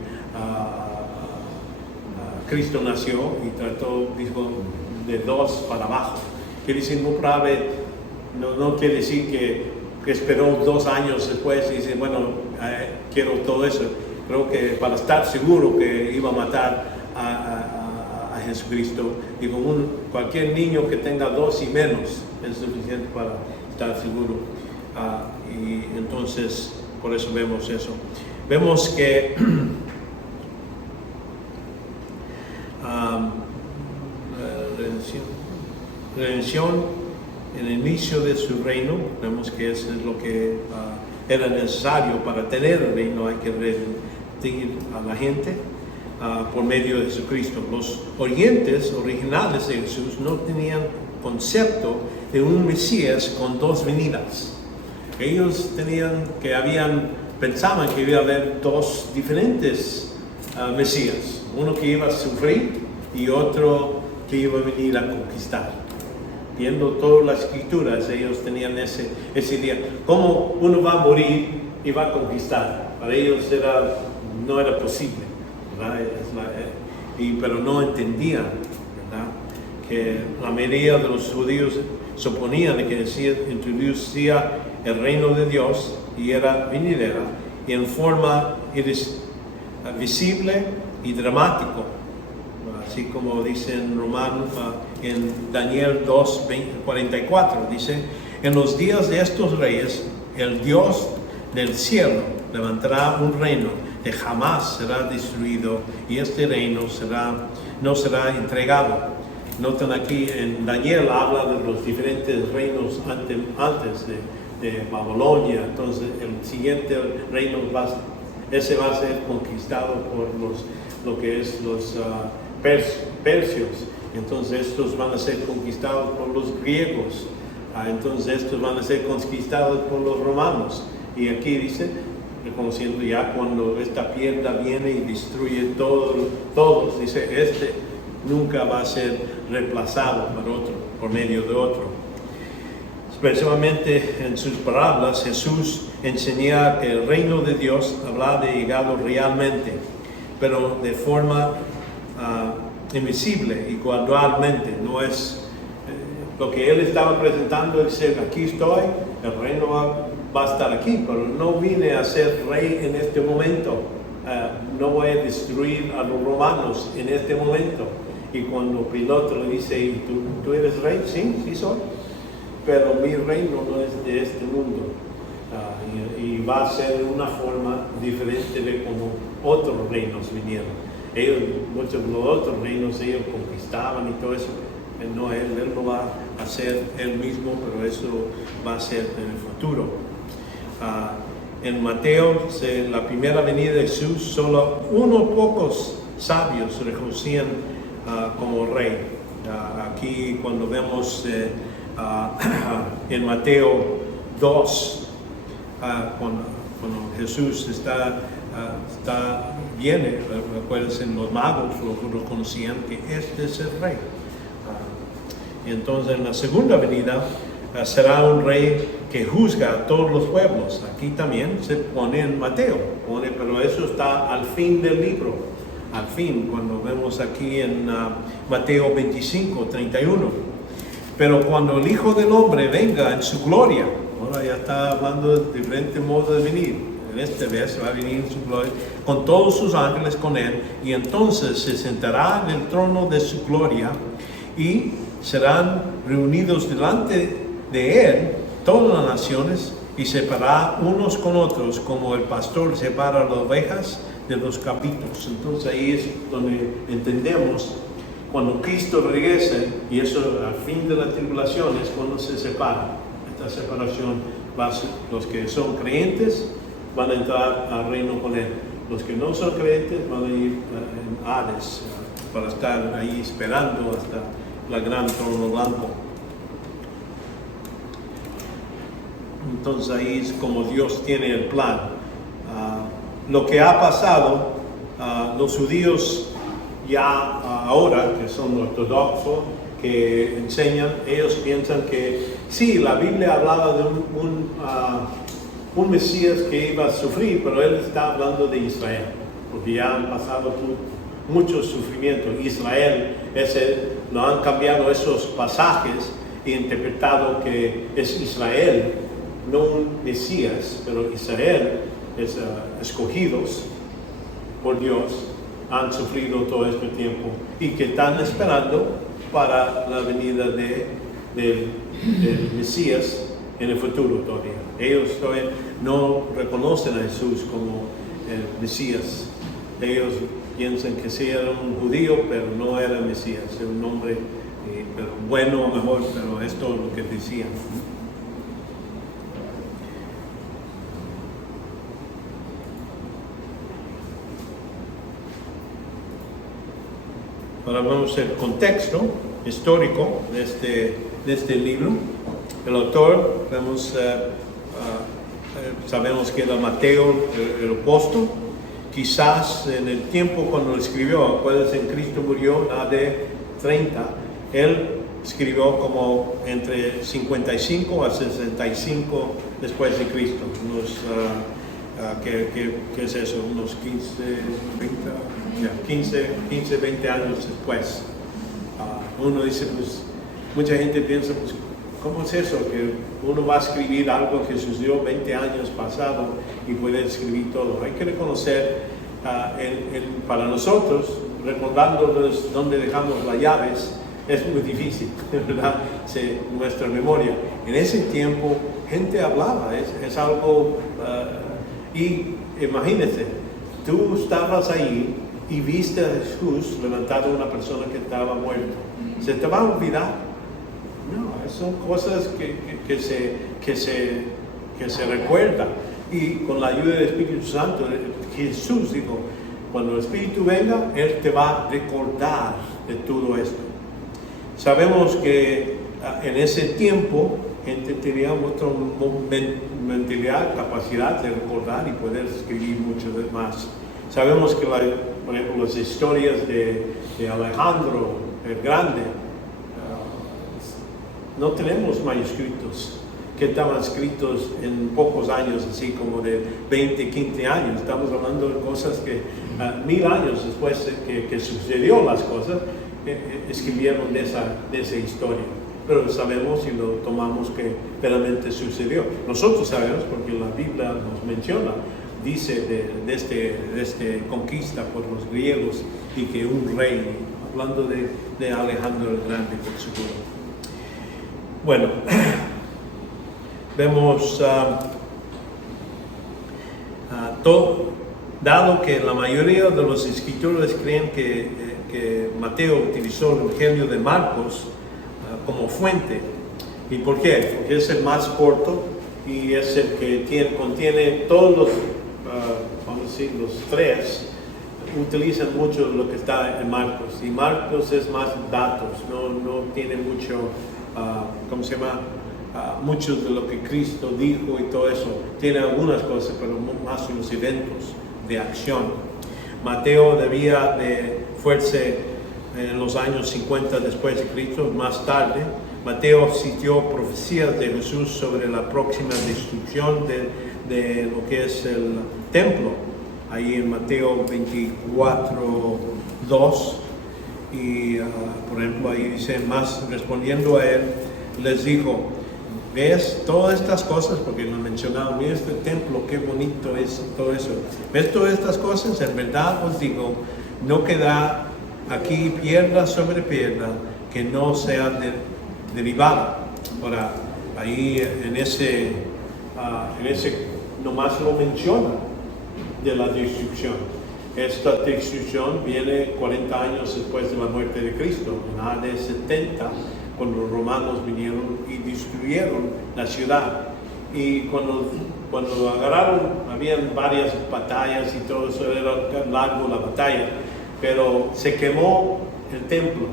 Cristo nació y dijo, de 2 para abajo. Quiere decir, no quiere decir que esperó 2 años después y dice, bueno, quiero todo eso. Creo que para estar seguro que iba a matar a Jesucristo, digo, cualquier niño que tenga 2 y menos es suficiente para estar seguro. Y entonces, por eso vemos eso. Vemos que redención en el inicio de su reino, vemos que eso es lo que era necesario para tener el reino. Hay que redentir a la gente por medio de Jesucristo. Los oyentes originales de Jesús no tenían concepto de un Mesías con 2 venidas. Ellos pensaban que iba a haber 2 diferentes Mesías, uno que iba a sufrir y otro que iba a venir a conquistar. Viendo todas las escrituras, ellos tenían ese día. ¿Cómo uno va a morir y va a conquistar? Para ellos no era posible, ¿verdad? Pero no entendían, ¿verdad? Que la mayoría de los judíos suponían que introducía el reino de Dios y era venidera y en forma visible y dramático. Así como dice en Romanos, en Daniel 2:44, dice, en los días de estos reyes, el Dios del cielo levantará un reino que jamás será destruido y este reino no será entregado. Noten aquí en Daniel habla de los diferentes reinos antes de Babilonia. Entonces el siguiente reino va a ser conquistado por lo que es los persios. Entonces estos van a ser conquistados por los griegos. Entonces estos van a ser conquistados por los romanos. Y aquí dice, reconociendo ya cuando esta piedra viene y destruye todos, dice, nunca va a ser reemplazado por medio de otro. Especialmente en sus parábolas, Jesús enseñaba que el reino de Dios habrá de llegado realmente, pero de forma invisible y gradualmente. No es lo que él estaba presentando, dice, aquí estoy, el reino va a estar aquí, pero no vine a ser rey en este momento. No voy a destruir a los romanos en este momento. Y cuando Pilato le dice, ¿y tú eres rey? Sí soy, pero mi reino no es de este mundo. Y va a ser una forma diferente de como otros reinos vinieron. Muchos de los otros reinos, ellos conquistaban y todo eso, No él lo va a hacer él mismo, pero eso va a ser en el futuro. En Mateo, la primera venida de Jesús, solo unos pocos sabios reconocían como rey. Aquí cuando vemos en Mateo 2, cuando Jesús viene, recuerden, los magos lo conocían que este es el rey. Entonces en la segunda venida será un rey que juzga a todos los pueblos. Aquí también se pone en Mateo, pero eso está al fin del libro. Al fin, cuando vemos aquí en Mateo 25, 31. Pero cuando el Hijo del Hombre venga en su gloria, ahora ya está hablando de diferentes modos de venir. En este vez va a venir en su gloria, con todos sus ángeles con él, y entonces se sentará en el trono de su gloria, y serán reunidos delante de él todas las naciones, y separará unos con otros, como el pastor separa las ovejas de los cabritos. Entonces ahí es donde entendemos cuando Cristo regrese, y eso al fin de la tribulación es cuando se separa. Esta separación va a ser, los que son creyentes van a entrar al reino con él. Los que no son creyentes van a ir en Hades para estar ahí esperando hasta la gran trono blanco. Entonces ahí es como Dios tiene el plan. Lo que ha pasado, los judíos ya ahora, que son ortodoxos, que enseñan, ellos piensan que sí, la Biblia hablaba de un Mesías que iba a sufrir, pero él está hablando de Israel, porque ya han pasado muchos sufrimientos. Israel, lo han cambiado esos pasajes e interpretado que es Israel, no un Mesías, pero Israel es escogidos por Dios, han sufrido todo este tiempo y que están esperando para la venida del Mesías en el futuro todavía. Ellos todavía no reconocen a Jesús como el Mesías. Ellos piensan que sí era un judío, pero no era Mesías, era un hombre pero bueno o mejor, pero es todo lo que decían. Ahora vamos al contexto histórico de este libro. El autor, sabemos que era Mateo, el apóstol. Quizás en el tiempo cuando lo escribió, acuérdense, Cristo murió de 30, él escribió como entre 55 a 65 después de Cristo. ¿Qué es eso? Unos 15, 20 años después. Uno dice, pues, mucha gente piensa, pues, ¿cómo es eso? Que uno va a escribir algo que sucedió 20 años pasado y puede escribir todo. Hay que reconocer, para nosotros, recordándonos dónde dejamos las llaves, es muy difícil, ¿verdad? Nuestra memoria. En ese tiempo, gente hablaba, es algo... y imagínate, tú estabas ahí y viste a Jesús levantado a una persona que estaba muerta. ¿Se te va a olvidar? No, son cosas que se recuerdan. Y con la ayuda del Espíritu Santo, Jesús dijo, cuando el Espíritu venga, Él te va a recordar de todo esto. Sabemos que en ese tiempo, gente tenía otra mentalidad, capacidad de recordar y poder escribir mucho más. Sabemos que, por ejemplo, las historias de Alejandro el Grande, no tenemos manuscritos que estaban escritos en pocos años, así como de 20, 15 años. Estamos hablando de cosas que 1000 años después que sucedió las cosas, escribieron de esa historia. Pero sabemos y lo tomamos que realmente sucedió. Nosotros sabemos porque la Biblia nos menciona, dice de este conquista por los griegos y que un rey, hablando de Alejandro el Grande, por seguro. Bueno, vemos dado que la mayoría de los escritores creen que Mateo utilizó el Evangelio de Marcos como fuente. ¿Y por qué? Porque es el más corto y es el que contiene todos los, vamos a decir, los tres. Utilizan mucho lo que está en Marcos, y Marcos es más datos, no tiene mucho, ¿cómo se llama? Mucho de lo que Cristo dijo y todo eso. Tiene algunas cosas, pero más unos eventos de acción. Mateo debía de fuerse en los años 50 después de Cristo. Más tarde, Mateo citó profecías de Jesús sobre la próxima destrucción de lo que es el templo, ahí en Mateo 24:2, y por ejemplo ahí dice, más respondiendo a él, les dijo, ¿ves todas estas cosas? Porque lo mencionaba, mira este templo, qué bonito es todo eso. ¿Ves todas estas cosas? En verdad os digo, no queda aquí piedra sobre piedra que no sea derribada. Ahora, ahí en ese nomás lo menciona de la destrucción. Esta destrucción viene 40 años después de la muerte de Cristo, en AD 70, cuando los romanos vinieron y destruyeron la ciudad. Y cuando agarraron, habían varias batallas y todo eso, era largo la batalla, pero se quemó el templo.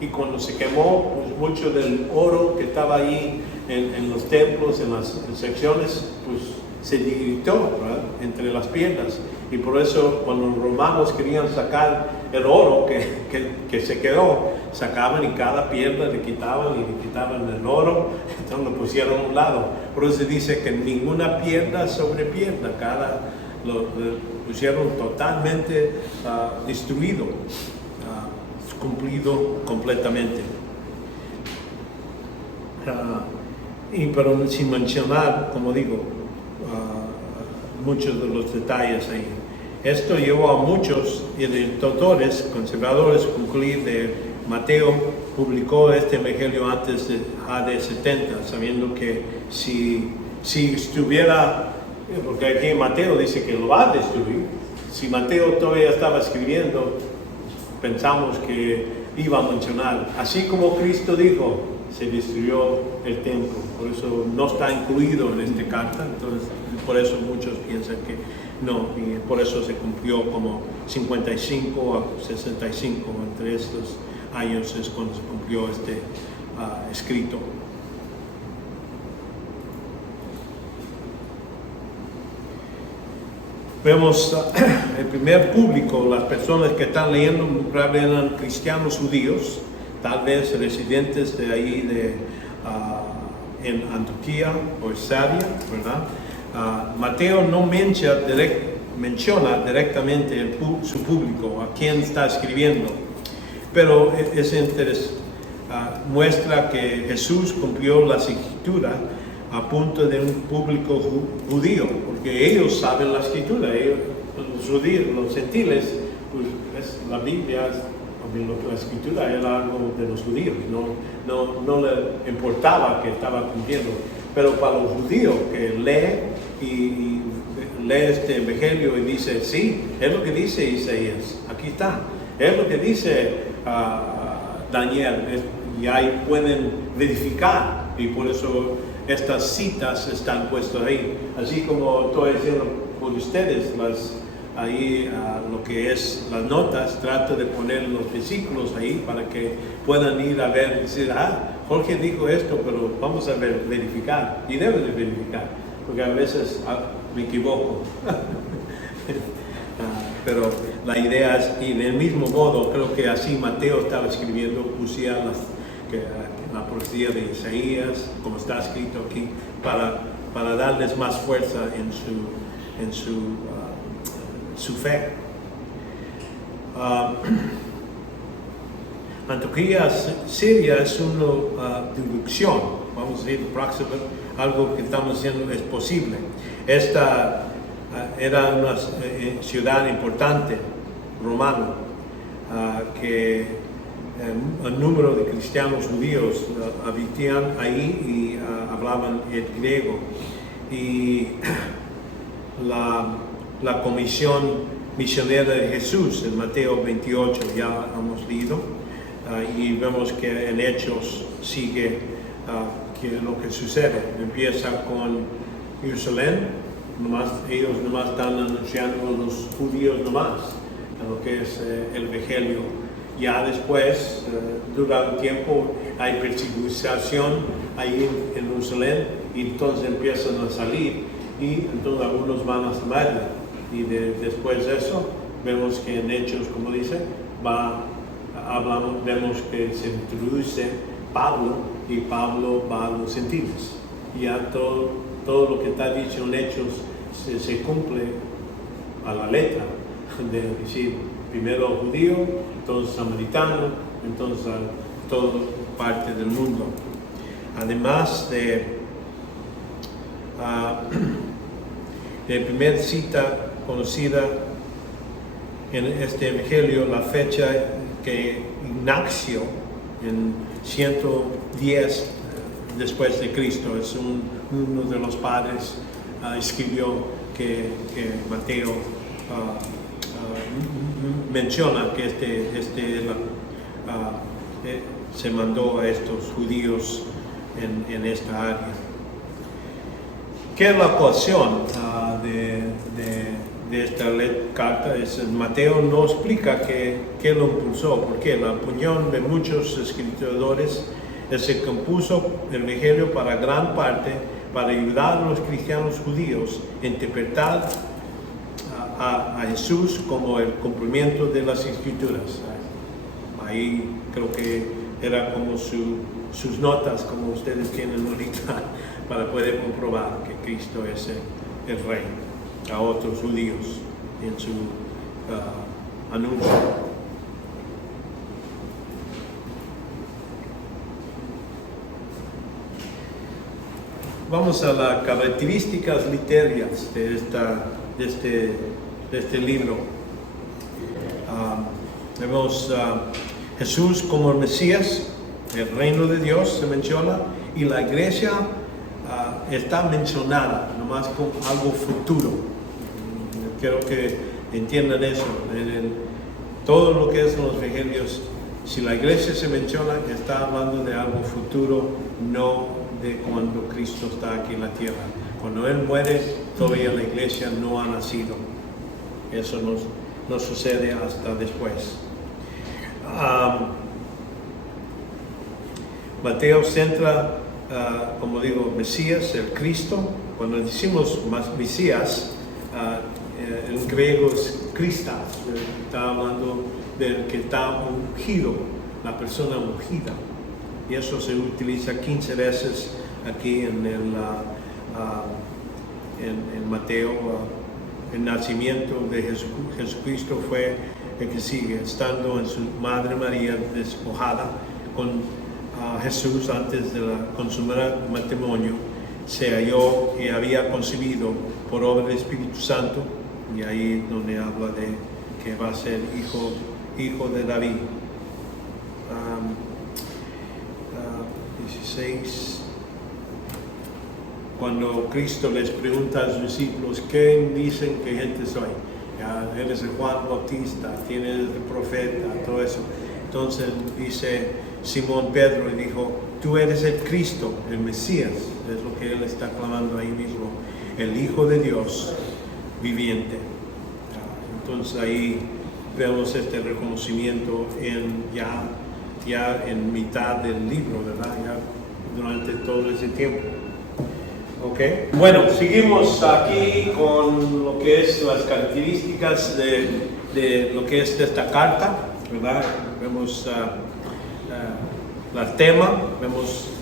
Y cuando se quemó, pues mucho del oro que estaba ahí en los templos, en las secciones, pues se dividió, ¿verdad?, entre las piedras. Y por eso cuando los romanos querían sacar el oro que se quedó, sacaban y cada piedra le quitaban el oro, entonces lo pusieron a un lado. Por eso se dice que ninguna piedra sobre piedra, lo pusieron totalmente destruido, cumplido completamente. Pero sin mencionar, como digo, muchos de los detalles ahí. Esto llevó a muchos autores conservadores a concluir que Mateo publicó este evangelio antes de AD 70, sabiendo que si estuviera, porque aquí Mateo dice que lo va a destruir, si Mateo todavía estaba escribiendo, pensamos que iba a mencionar, así como Cristo dijo, se destruyó el templo, por eso no está incluido en esta carta, entonces por eso muchos piensan que no, y por eso se cumplió como 55 a 65, entre estos años es cuando se cumplió este escrito. Vemos el primer público, las personas que están leyendo probablemente eran cristianos judíos, tal vez residentes de ahí en Antioquía o Saria, ¿verdad? Mateo no menciona directamente su público, a quién está escribiendo, pero es interesante, muestra que Jesús cumplió la escritura a punto de un público judío, porque ellos saben la escritura, los judíos, los gentiles, pues la Biblia, la escritura era algo de los judíos, no le importaba que estaba cumpliendo, pero para los judíos que lee este evangelio y dice, sí, es lo que dice Isaías, aquí está, es lo que dice Daniel, y ahí pueden verificar, y por eso estas citas están puestas ahí, así como estoy diciendo por ustedes, lo que es las notas, trato de poner los versículos ahí para que puedan ir a ver, decir, Jorge dijo esto, pero vamos a verificar, y deben de verificar, porque a veces me equivoco. Pero la idea es, y del mismo modo, creo que así Mateo estaba escribiendo, pusía la profecía de Isaías, como está escrito aquí, para darles más fuerza en su fe. Antioquía Siria es una deducción, vamos a decir, algo que estamos diciendo es posible. Esta era una ciudad importante, romana, que el número de cristianos judíos habitaban ahí y hablaban el griego. Y la comisión misionera de Jesús en Mateo 28, ya hemos leído, y vemos que en Hechos sigue que lo que sucede. Empieza con Jerusalén, ellos nomás están anunciando a los judíos nomás a lo que es el Evangelio. Ya después, dura un tiempo, hay persecución ahí en Jerusalén y entonces empiezan a salir y entonces algunos van a Samaria y después de eso vemos que en Hechos, como dice, vemos que se introduce Pablo y Pablo va a los gentiles. Ya todo lo que está dicho en Hechos se cumple a la letra, de decir primero judío, entonces samaritano, entonces a toda parte del mundo. Además de primera cita conocida en este evangelio, la fecha que Ignacio en 110 después de Cristo es uno de los padres escribió que Mateo menciona que se mandó a estos judíos en esta área. ¿Qué es la ocasión de esta carta? Mateo no explica qué lo impulsó, porque la opinión de muchos escritores es que compuso el Evangelio para gran parte para ayudar a los cristianos judíos a interpretar a Jesús como el cumplimiento de las Escrituras. Ahí creo que era como sus notas, como ustedes tienen ahorita, para poder comprobar que Cristo es el Rey a otros judíos en su anuncio. Vamos a las características literarias de este libro. Vemos Jesús como el Mesías, el reino de Dios se menciona, y la iglesia está mencionada nomás como algo futuro. Quiero que entiendan eso. Todo lo que es en los evangelios, si la iglesia se menciona, está hablando de algo futuro, no de cuando Cristo está aquí en la tierra. Cuando Él muere, todavía la iglesia no ha nacido. Eso no sucede hasta después. Mateo centra, como digo, Mesías, el Cristo. Cuando decimos Mesías, en griego es Christos, está hablando del que está ungido, la persona ungida. Y eso se utiliza 15 veces aquí en Mateo. El nacimiento de Jesucristo fue el que sigue, estando en su madre María despojada con Jesús antes de consumar matrimonio, se halló y había concebido por obra del Espíritu Santo, y ahí donde habla de que va a ser hijo de David. 16. Cuando Cristo les pregunta a sus discípulos, ¿qué dicen que gente soy? Ya eres el Juan Bautista, tienes el profeta, todo eso. Entonces dice Simón Pedro y dijo, tú eres el Cristo, el Mesías, es lo que él está clamando ahí mismo, el Hijo de Dios viviente. Entonces ahí vemos este reconocimiento ya en mitad del libro, ¿verdad? Ya durante todo ese tiempo. Okay. Bueno, seguimos aquí con lo que es las características de lo que es esta carta, ¿verdad? Vemos el tema,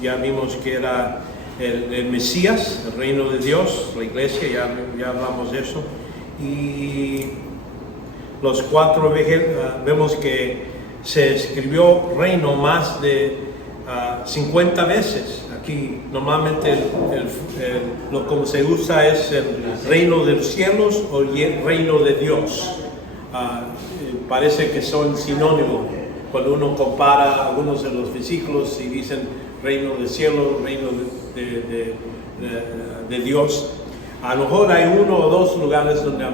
ya vimos que era el Mesías, el reino de Dios, la iglesia, ya hablamos de eso. Y los 4 vemos que se escribió reino más de 50 veces. Aquí normalmente lo como se usa es el reino de los cielos o el reino de Dios. Parece que son sinónimos cuando uno compara algunos de los versículos y dicen reino del cielo, reino de Dios. A lo mejor hay uno o dos lugares donde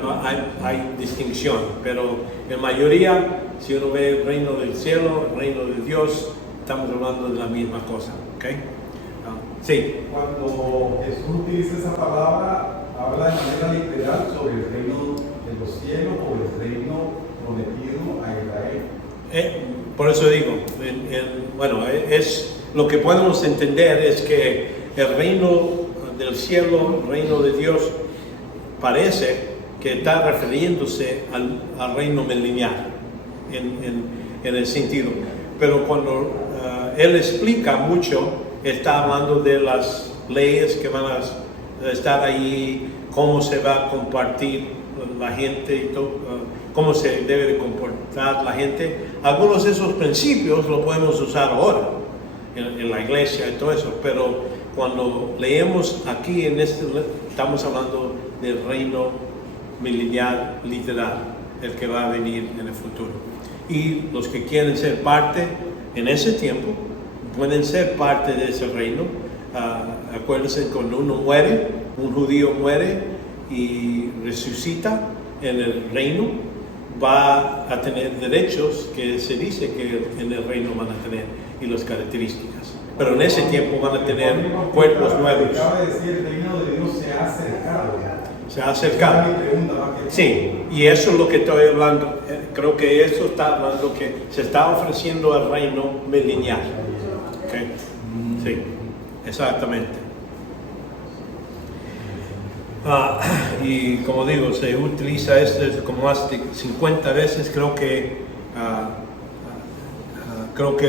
hay distinción, pero en mayoría, si uno ve el reino del cielo, el reino de Dios, estamos hablando de la misma cosa. ¿Okay? Sí. Cuando Jesús utiliza esa palabra, habla de manera literal sobre el reino de los cielos o el reino prometido a Israel. Por eso digo, es lo que podemos entender es que el reino del cielo, el reino de Dios, parece que está refiriéndose al reino milenial en el sentido. Pero cuando él explica mucho, está hablando de las leyes que van a estar ahí, cómo se va a compartir la gente y todo, cómo se debe de comportar la gente. Algunos de esos principios los podemos usar ahora en la iglesia y todo eso, pero cuando leemos aquí estamos hablando del reino milenial literal, el que va a venir en el futuro. Y los que quieren ser parte en ese tiempo, pueden ser parte de ese reino. Acuérdense, cuando uno muere, un judío muere y resucita en el reino, va a tener derechos que se dice que en el reino van a tener y las características. Pero en ese tiempo van a tener cuerpos nuevos. Acaba de decir, el reino de Dios se ha acercado. Se ha acercado. Sí, y eso es lo que estoy hablando. Creo que eso está hablando que se está ofreciendo el reino milenial. ¿Okay? Sí, exactamente. Y como digo, se utiliza esto como más de 50 veces. Creo que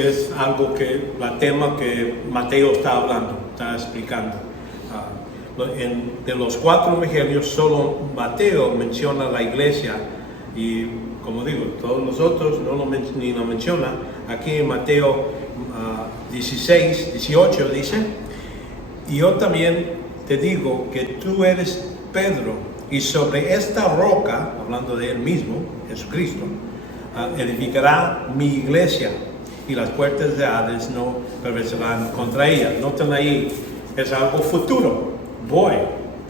es algo que la tema que Mateo está hablando, está explicando. De los 4 evangelios, solo Mateo menciona la iglesia, y como digo, todos los otros ni lo menciona. Aquí en Mateo 16, 18 dice: y yo también te digo que tú eres Pedro, y sobre esta roca, hablando de él mismo, Jesucristo, edificará mi iglesia, y las puertas de Hades no prevalecerán contra ella. Noten ahí, es algo futuro.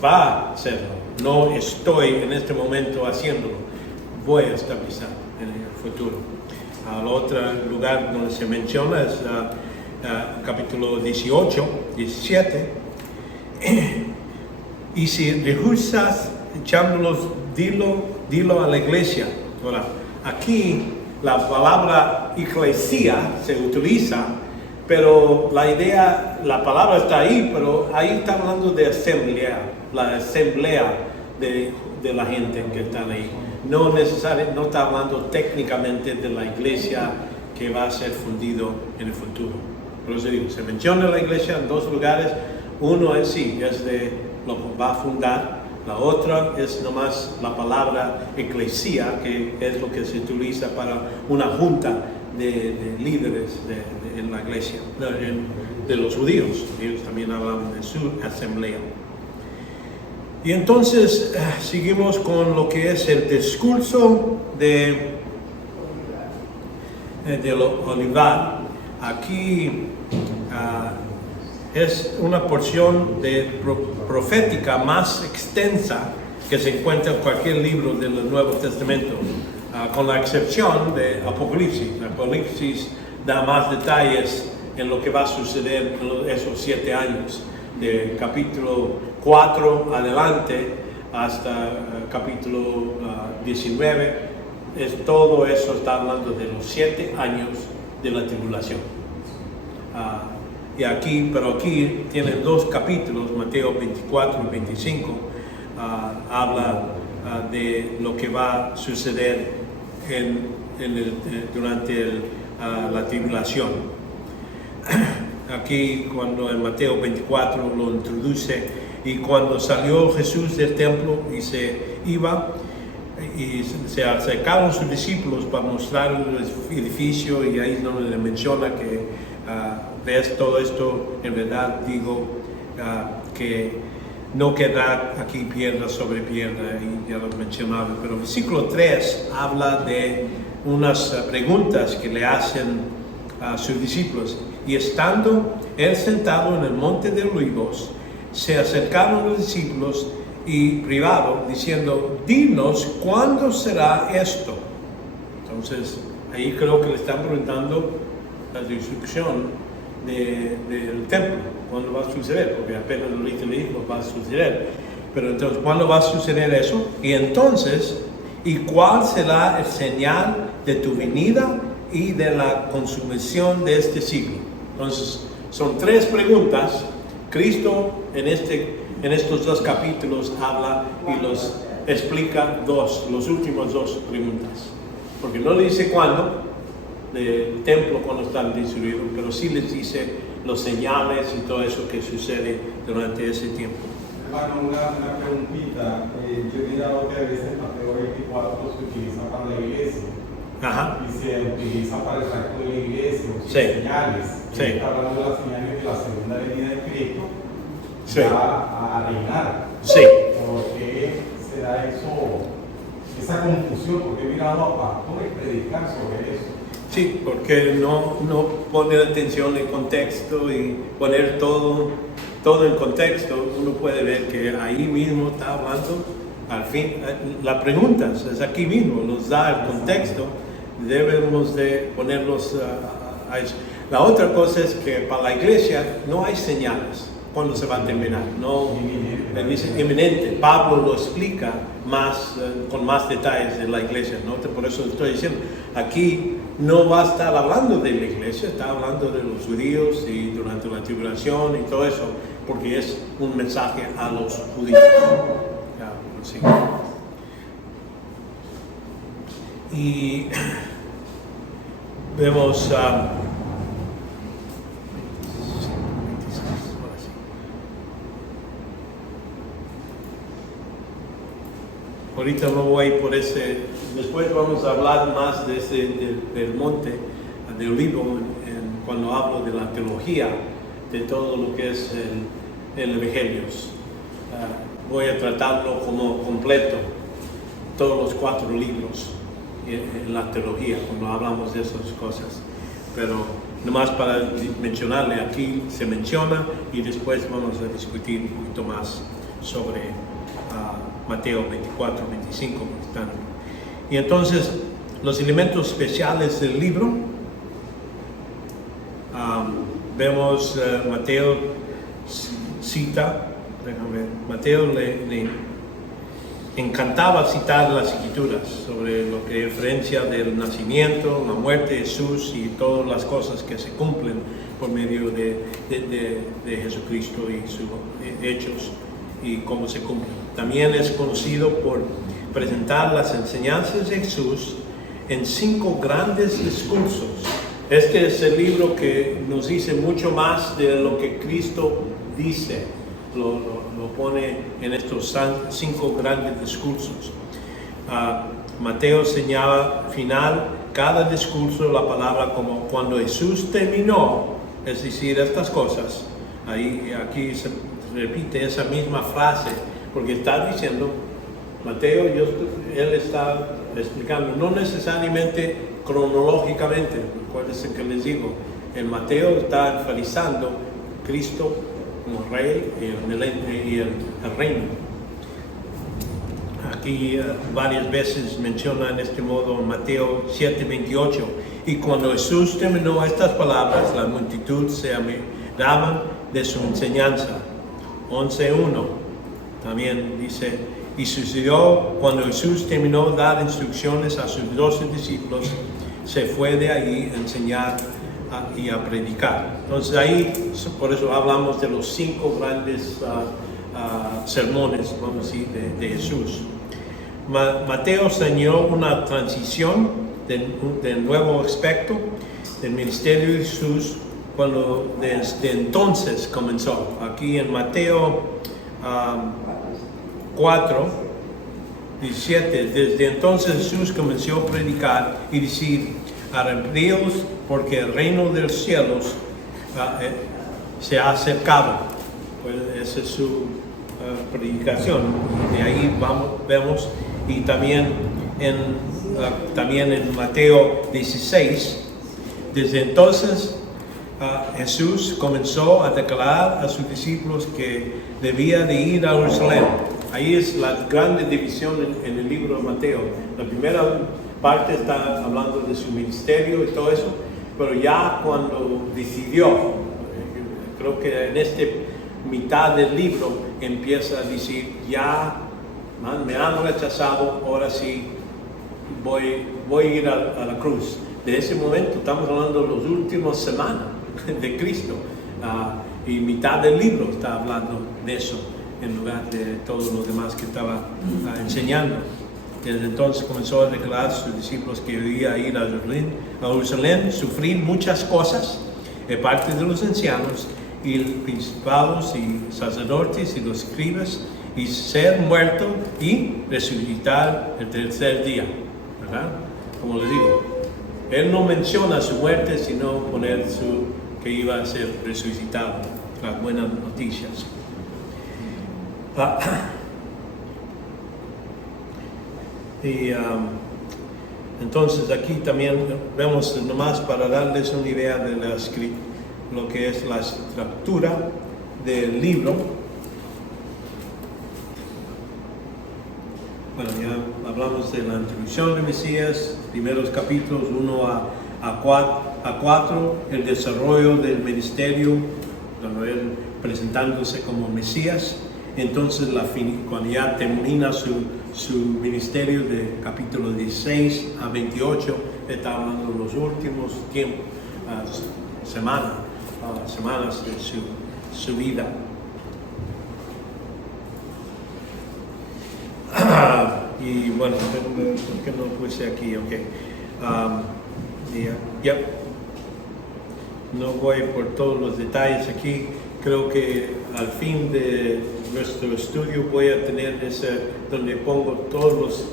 Va a hacerlo. No estoy en este momento haciéndolo. Voy a estabilizar en el futuro. El otro lugar donde se menciona es capítulo 18, 17. Y si rehusas echándolos, dilo a la iglesia. Ahora, aquí la palabra iglesia se utiliza, pero la palabra está ahí, pero ahí está hablando de asamblea, la asamblea de la gente que está ahí. No está hablando técnicamente de la iglesia que va a ser fundido en el futuro. Por eso digo, se menciona la iglesia en 2 lugares. Uno es de lo que va a fundar. La otra es nomás la palabra eclesia, que es lo que se utiliza para una junta de líderes en la iglesia, de los judíos. Ellos también hablan de su asamblea. Y entonces seguimos con lo que es el discurso de olivar. Aquí es una porción profética más extensa que se encuentra en cualquier libro del Nuevo Testamento, con la excepción de Apocalipsis. Apocalipsis da más detalles en lo que va a suceder en esos 7 años, de capítulo 4 adelante hasta capítulo 19. Todo eso está hablando de los 7 años de la tribulación. Pero aquí tienen 2 capítulos, Mateo 24 y 25, habla de lo que va a suceder durante la tribulación. Aquí, cuando en Mateo 24 lo introduce, y cuando salió Jesús del templo y se iba, y se acercaron sus discípulos para mostrar el edificio, y ahí es donde le menciona que ves todo esto, en verdad digo que no queda aquí piedra sobre piedra, y ya lo mencionaba. Pero el versículo 3 habla de unas preguntas que le hacen a sus discípulos. Y estando él sentado en el monte de Olivos, se acercaron los discípulos y privado, diciendo, dinos cuándo será esto. Entonces, ahí creo que le están preguntando la destrucción del templo, cuándo va a suceder, porque apenas lo dijo, va a suceder. Pero entonces, ¿cuándo va a suceder eso? Y entonces, ¿y cuál será el señal de tu venida y de la consumación de este siglo? Entonces, son tres preguntas. Cristo en estos dos capítulos habla y los explica los últimos dos preguntas. Porque no le dice cuándo, del templo cuando está destruido, pero sí les dice los señales y todo eso que sucede durante ese tiempo. Hermano, una preguntita. Yo he mirado que a veces Mateo 24 se utiliza para la iglesia. Ajá. Y se utiliza para el resto de la iglesia, o Sí. señales. Sí. Está hablando de las señales de la segunda venida de Cristo. Sí. Va a reinar. Sí. ¿Por qué será eso, esa confusión? Porque he mirado a pastores predicar sobre eso. Sí, porque no poner atención en contexto y poner todo en contexto. Uno puede ver que ahí mismo está hablando, al fin, la pregunta es aquí mismo, nos da el contexto, debemos de ponerlos a eso. La otra cosa es que para la iglesia no hay señales cuando se va a terminar, no dice inminente. Pablo lo explica más, con más detalles de la iglesia, ¿no? Por eso estoy diciendo, aquí no va a estar hablando de la iglesia, está hablando de los judíos y durante la tribulación y todo eso, porque es un mensaje a los judíos. Ya, sí. Y vemos ahorita no voy por ese, después vamos a hablar más de del monte de Olivo cuando hablo de la teología, de todo lo que es el Evangelios. Voy a tratarlo como completo, todos los 4 libros en la teología, cuando hablamos de esas cosas. Pero nomás para mencionarle, aquí se menciona y después vamos a discutir un poquito más sobre Mateo 24, 25. Y entonces, los elementos especiales del libro, vemos Mateo cita, Mateo le encantaba citar las escrituras sobre lo que referencia del nacimiento, la muerte de Jesús y todas las cosas que se cumplen por medio de Jesucristo y sus hechos y cómo se cumplen. También es conocido por presentar las enseñanzas de Jesús en 5 grandes discursos. Este es el libro que nos dice mucho más de lo que Cristo dice. Lo pone en estos 5 grandes discursos. Mateo señala al final cada discurso la palabra como cuando Jesús terminó, es decir, estas cosas. Aquí se repite esa misma frase, porque está diciendo, Mateo, él está explicando, no necesariamente cronológicamente, acuérdense que les digo, en Mateo está enfatizando Cristo como Rey y el reino. Aquí varias veces menciona en este modo Mateo 7:28, y cuando Jesús terminó estas palabras, la multitud se admiraban de su enseñanza. 11:1 también dice, y sucedió cuando Jesús terminó de dar instrucciones a sus 12 discípulos, se fue de ahí a enseñar y a predicar. Entonces ahí, por eso hablamos de los 5 grandes sermones, vamos a decir, de Jesús. Mateo señaló una transición del nuevo aspecto del ministerio de Jesús cuando desde entonces comenzó. Aquí en Mateo 4:17, desde entonces Jesús comenzó a predicar y decir, arrepentíos porque el reino de los cielos se ha acercado. Pues esa es su predicación. De ahí vemos, y también en Mateo 16, desde entonces Jesús comenzó a declarar a sus discípulos que debía de ir a Jerusalén ahí es la grande división en el libro de Mateo. La primera parte está hablando de su ministerio y todo eso, pero ya cuando decidió, creo que en esta mitad del libro empieza a decir, ya me han rechazado, ahora sí voy a ir a la cruz. De ese momento estamos hablando de las últimas semanas de Cristo, y mitad del libro está hablando de eso en lugar de todo lo demás que estaba enseñando. Desde entonces comenzó a declarar a sus discípulos que debía ir a Jerusalén, sufrir muchas cosas de parte de los ancianos y los principados y sacerdotes y los escribas, y ser muerto y resucitar el tercer día, ¿verdad? Como les digo, él no menciona su muerte, sino poner que iba a ser resucitado. Las buenas noticias. Entonces aquí también vemos, nomás para darles una idea de lo que es la estructura del libro. Bueno, ya hablamos de la introducción de Mesías, primeros capítulos 1 a 4, el desarrollo del ministerio, cuando él presentándose como Mesías. Entonces, cuando ya termina su ministerio de capítulo 16 a 28, está hablando de los últimos tiempos, semanas de su vida. Y bueno, ¿por qué no puse aquí? Okay. No voy por todos los detalles aquí. Creo que al fin de nuestro estudio voy a tener donde pongo todos los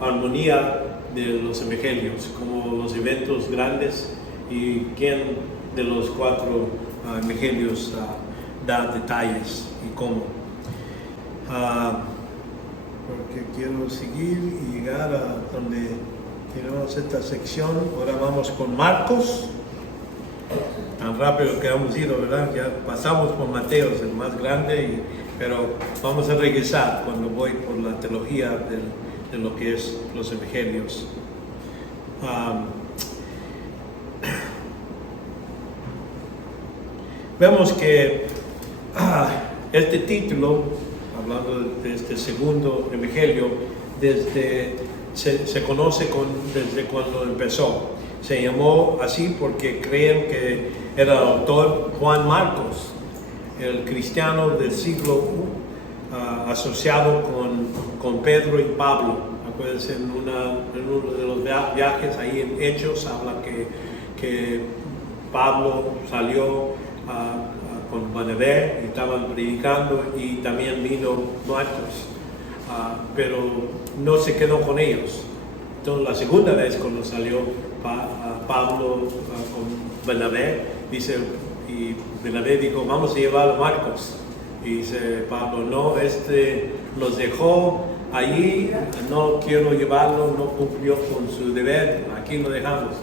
armonía de los evangelios, como los eventos grandes y quién de los 4 evangelios da detalles y cómo. Porque quiero seguir y llegar a donde tenemos esta sección. Ahora vamos con Marcos. Tan rápido que hemos ido, ¿verdad? Ya pasamos por Mateo, el más grande, pero vamos a regresar cuando voy por la teología de lo que es los evangelios. Vemos que este título, hablando de este segundo evangelio, se conoce desde cuando empezó. Se llamó así porque creen que era el autor Juan Marcos, el cristiano del siglo I, asociado con Pedro y Pablo. Acuérdense, en uno de los viajes ahí en Hechos habla que Pablo salió con Bernabé y estaban predicando, y también vino Marcos, pero no se quedó con ellos. Entonces la segunda vez cuando salió Pablo con Bernabé, dice, y Bernabé dijo, vamos a llevar a Marcos. Y dice Pablo, no, los dejó allí, no quiero llevarlo, no cumplió con su deber, aquí lo dejamos.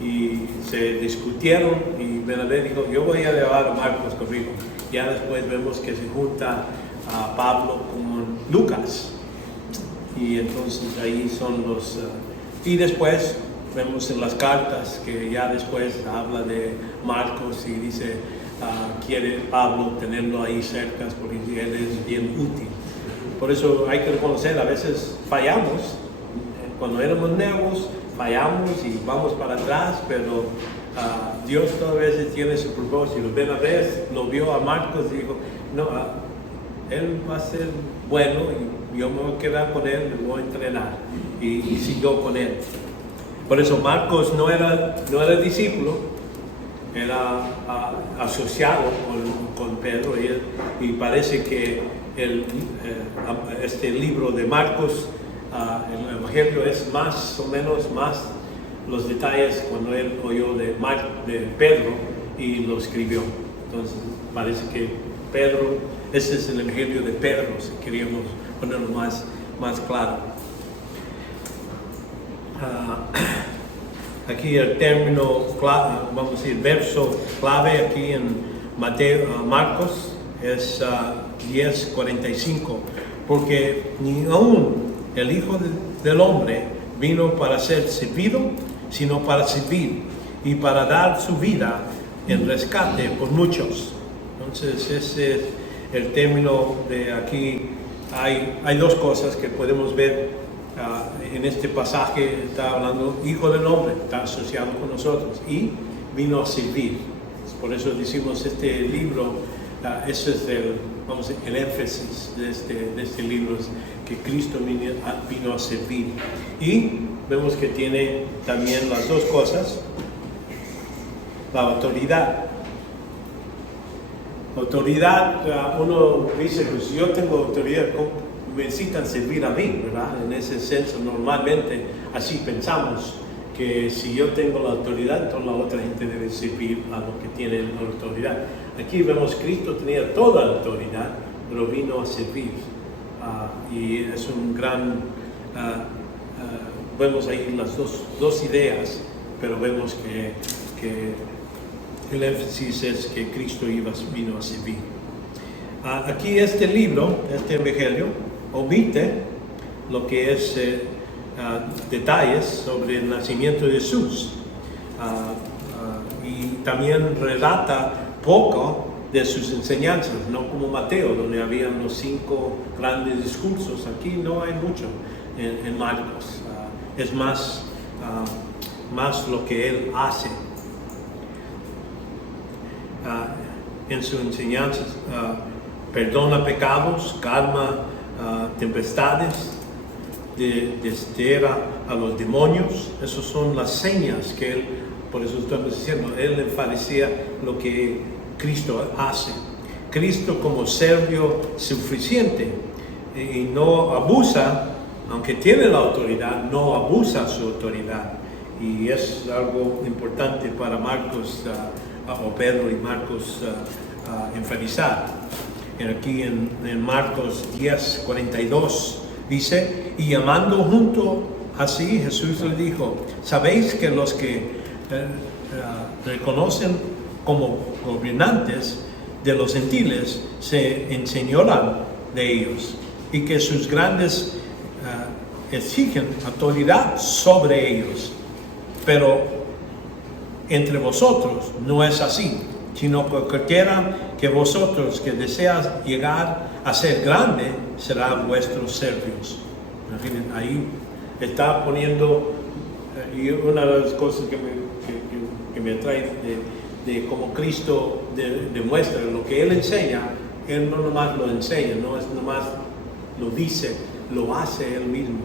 Y se discutieron y Bernabé dijo, yo voy a llevar a Marcos conmigo. Ya después vemos que se junta a Pablo con Lucas. Y entonces ahí son los... y después vemos en las cartas que ya después habla de Marcos y dice, quiere Pablo tenerlo ahí cerca porque él es bien útil. Por eso hay que reconocer, a veces fallamos, cuando éramos nuevos fallamos y vamos para atrás, pero Dios todas veces tiene su propósito. Bernabé lo vio a Marcos y dijo, no, él va a ser bueno y yo me voy a quedar con él, me voy a entrenar, y siguió con él. Por eso Marcos no era discípulo, era asociado con Pedro, y parece que este libro de Marcos, el Evangelio, es más o menos más los detalles cuando él oyó de Pedro y lo escribió. Entonces parece que Pedro, ese es el Evangelio de Pedro, si queríamos ponerlo más claro. Aquí el término clave, vamos a decir, verso clave aquí en Marcos es 10:45, porque ni aún el Hijo del Hombre vino para ser servido, sino para servir y para dar su vida en rescate por muchos. Entonces ese es el término de aquí. Hay dos cosas que podemos ver en este pasaje. Está hablando Hijo del Hombre, está asociado con nosotros, y vino a servir. Por eso decimos este libro, ese es el énfasis de este libro, es que Cristo vino a servir. Y vemos que tiene también las dos cosas, la autoridad. Autoridad, uno dice, pues yo tengo autoridad, ¿cómo me necesitan servir a mí? ¿Verdad? En ese senso, normalmente así pensamos, que si yo tengo la autoridad, entonces la otra gente debe servir a lo que tiene la autoridad. Aquí vemos que Cristo tenía toda la autoridad, pero vino a servir. Y es un gran, vemos ahí las dos ideas, pero vemos que el énfasis es que Cristo vino a servir. Aquí este libro, este evangelio, omite lo que es detalles sobre el nacimiento de Jesús, y también relata poco de sus enseñanzas, no como Mateo, donde habían los 5 grandes discursos. Aquí no hay mucho en Marcos, es más lo que él hace. En su enseñanza, perdona pecados, calma tempestades, desterra a los demonios. Esas son las señas que él, por eso estamos diciendo, él enfatecía lo que Cristo hace. Cristo como servidor suficiente, y no abusa, aunque tiene la autoridad, no abusa su autoridad. Y es algo importante para Marcos, o Pedro y Marcos, enfatizar. Aquí en Marcos 10:42 dice, y llamando junto así, Jesús le dijo, sabéis que los que reconocen como gobernantes de los gentiles se enseñoran de ellos, y que sus grandes exigen autoridad sobre ellos. Pero entre vosotros no es así, sino que cualquiera que vosotros que deseas llegar a ser grande será vuestros servios. Ahí está poniendo, y una de las cosas que me atrae de cómo Cristo demuestra lo que Él enseña. Él no nomás lo enseña, no es nomás lo dice, lo hace Él mismo,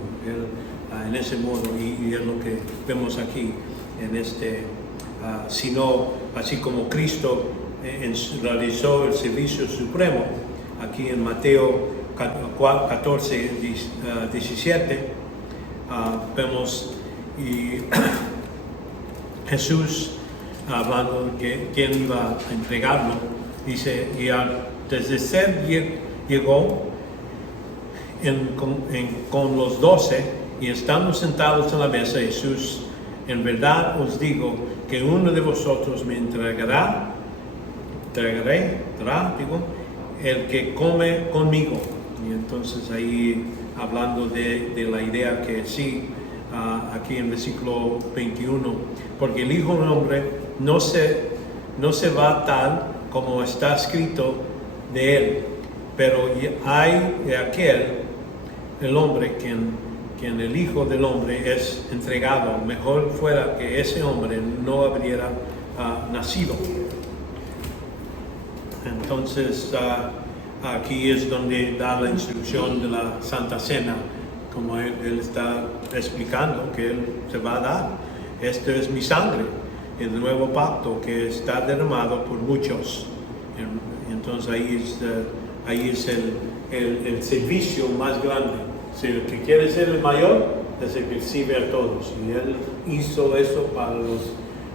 en ese modo, y es lo que vemos aquí en este. Sino así como Cristo realizó el servicio supremo, aquí en Mateo 14:17, vemos y Jesús hablando de quién iba a entregarlo, dice, y desde ser llegó con los 12, y estando sentados en la mesa, Jesús, en verdad os digo que uno de vosotros me entregará, el que come conmigo. Y entonces ahí hablando de la idea que sí, aquí en versículo 21, porque el Hijo del Hombre no se va tal como está escrito de él, pero hay de aquel, el hombre, quien el Hijo del Hombre es entregado. Mejor fuera que ese hombre no habría nacido. Entonces aquí es donde da la instrucción de la Santa Cena, como él está explicando que él se va a dar. Esto es mi sangre, el nuevo pacto que está derramado por muchos. Entonces ahí es el servicio más grande. Si el que quiere ser el mayor es el que sirve a todos. Y Él hizo eso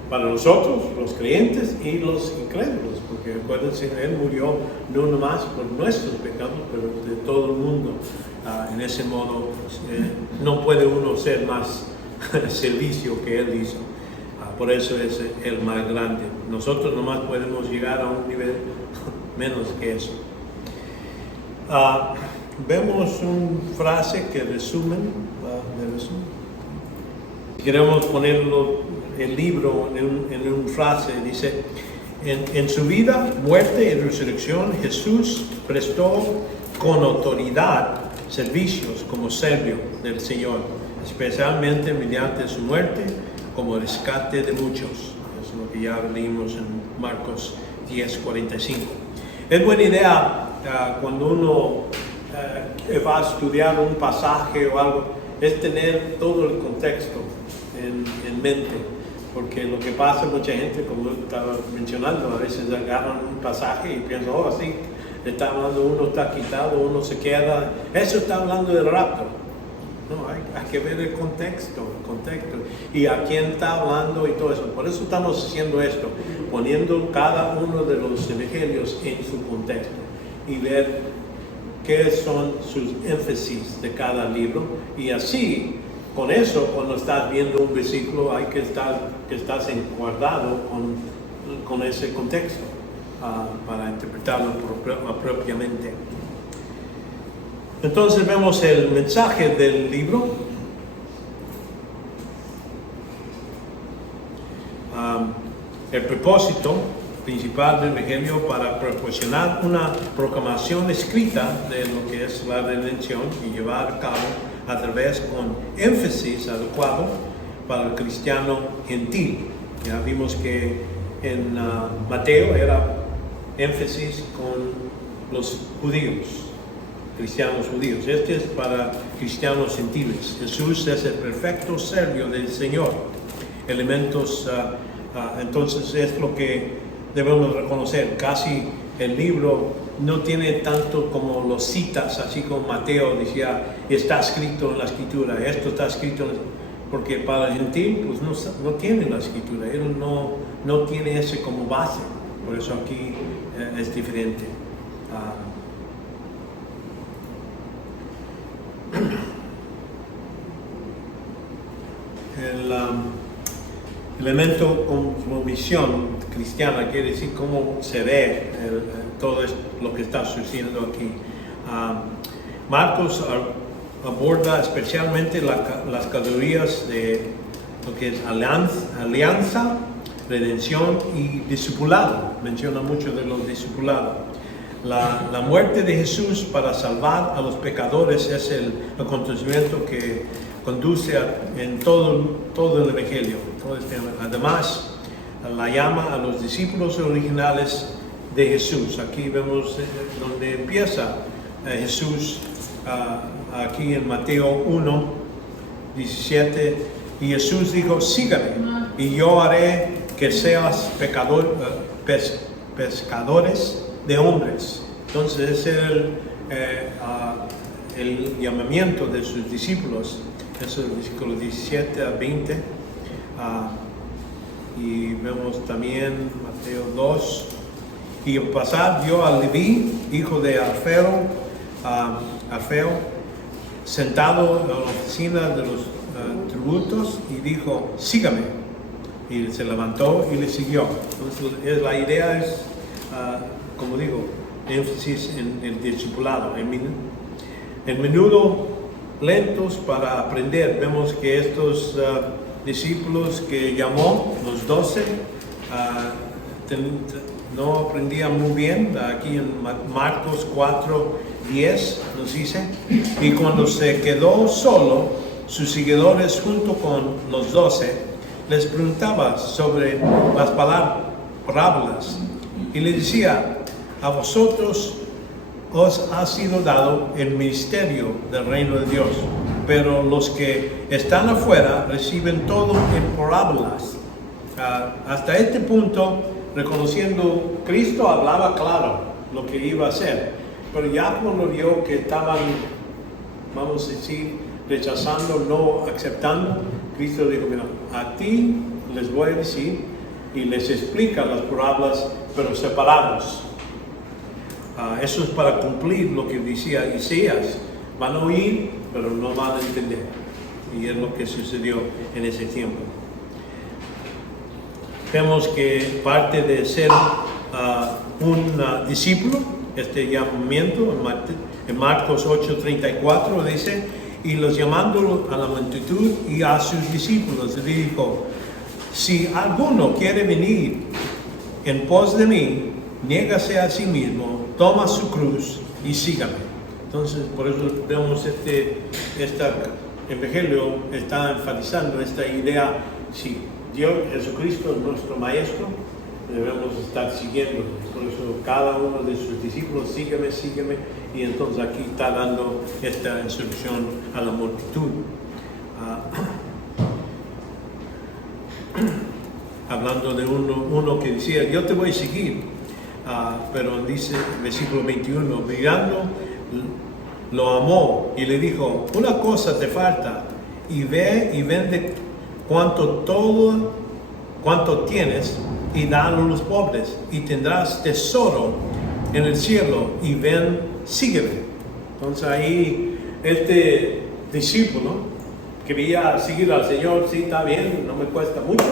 para nosotros, los creyentes y los incrédulos. Porque acuérdense, Él murió no nomás por nuestros pecados, pero de todo el mundo. En ese modo, no puede uno ser más servicio que Él hizo. Por eso es el más grande. Nosotros nomás podemos llegar a un nivel menos que eso. Vemos una frase que resumen. Queremos ponerlo el libro en una frase. Dice: en su vida, muerte y resurrección, Jesús prestó con autoridad servicios como siervo del Señor, especialmente mediante su muerte como rescate de muchos. Eso es lo que ya leímos en Marcos 10:45. Es buena idea cuando uno va a estudiar un pasaje o algo, es tener todo el contexto en mente, porque lo que pasa, mucha gente, como estaba mencionando, a veces agarran un pasaje y piensan, oh, así está hablando, uno está quitado, uno se queda, eso está hablando del rapto. No, hay que ver el contexto y a quién está hablando y todo eso. Por eso estamos haciendo esto, poniendo cada uno de los evangelios en su contexto y ver qué son sus énfasis de cada libro, y así, con eso, cuando estás viendo un versículo, hay que estás encuadrado con ese contexto para interpretarlo propiamente. Entonces vemos el mensaje del libro. El propósito principal del Evangelio para proporcionar una proclamación escrita de lo que es la redención y llevar a cabo a través con énfasis adecuado para el cristiano gentil. Ya vimos que en Mateo era énfasis con los judíos, cristianos judíos. Este es para cristianos gentiles. Jesús es el perfecto siervo del Señor. Elementos, entonces es lo que debemos reconocer. Casi el libro no tiene tanto como los citas, así como Mateo decía, está escrito en la escritura, esto está escrito, porque para el gentil pues no tiene la escritura, él no tiene ese como base, por eso aquí es diferente. El elemento como visión cristiana quiere decir cómo se ve todo lo que está sucediendo aquí. Marcos aborda especialmente las categorías de lo que es alianza, redención y discipulado. Menciona mucho de los discipulados. La muerte de Jesús para salvar a los pecadores es el acontecimiento que conduce en todo el Evangelio. Además, la llama a los discípulos originales de Jesús. Aquí vemos donde empieza Jesús, aquí en Mateo 1:17, y Jesús dijo: sígame, y yo haré que seas pescadores de hombres. Entonces ese es el llamamiento de sus discípulos. Eso es el versículo 17 a 20. Y vemos también Mateo 2. Y al pasar vio a Leví, hijo de Alfeo, sentado en la oficina de los tributos, y dijo: sígame. Y se levantó y le siguió. Entonces la idea es, como digo, énfasis en el discipulado. En menudo lentos para aprender. Vemos que estos discípulos que llamó, los 12, no aprendían muy bien. Aquí en Marcos 4:10 nos dice: y cuando se quedó solo, sus seguidores junto con los 12 les preguntaba sobre las parábolas, y les decía: a vosotros os ha sido dado el misterio del reino de Dios, pero los que están afuera reciben todo en parábolas. Hasta este punto, reconociendo, Cristo hablaba claro lo que iba a hacer, pero ya cuando vio que estaban, vamos a decir, rechazando, no aceptando, Cristo dijo: mira, a ti les voy a decir, y les explica las parábolas, pero separados. Eso es para cumplir lo que decía Isaías: van a oír, pero no van a entender. Y es lo que sucedió en ese tiempo. Vemos que parte de ser un discípulo, este llamamiento, En Marcos 8:34 dice, y los llamando a la multitud y a sus discípulos, le dijo, si alguno quiere venir en pos de mí, niégase a sí mismo, toma su cruz y sígame. Entonces, por eso vemos este Evangelio está enfatizando esta idea, si Dios, Jesucristo es nuestro Maestro, debemos estar siguiendo. Por eso cada uno de sus discípulos, sígueme, sígueme, y entonces aquí está dando esta instrucción a la multitud. Hablando de uno que decía, yo te voy a seguir, pero dice, versículo 21, mirando, lo amó y le dijo, una cosa te falta, y ve y vende cuanto tienes y dalo a los pobres, y tendrás tesoro en el cielo, y ven, sígueme. Entonces ahí este discípulo quería seguir al Señor, sí, está bien, no me cuesta mucho,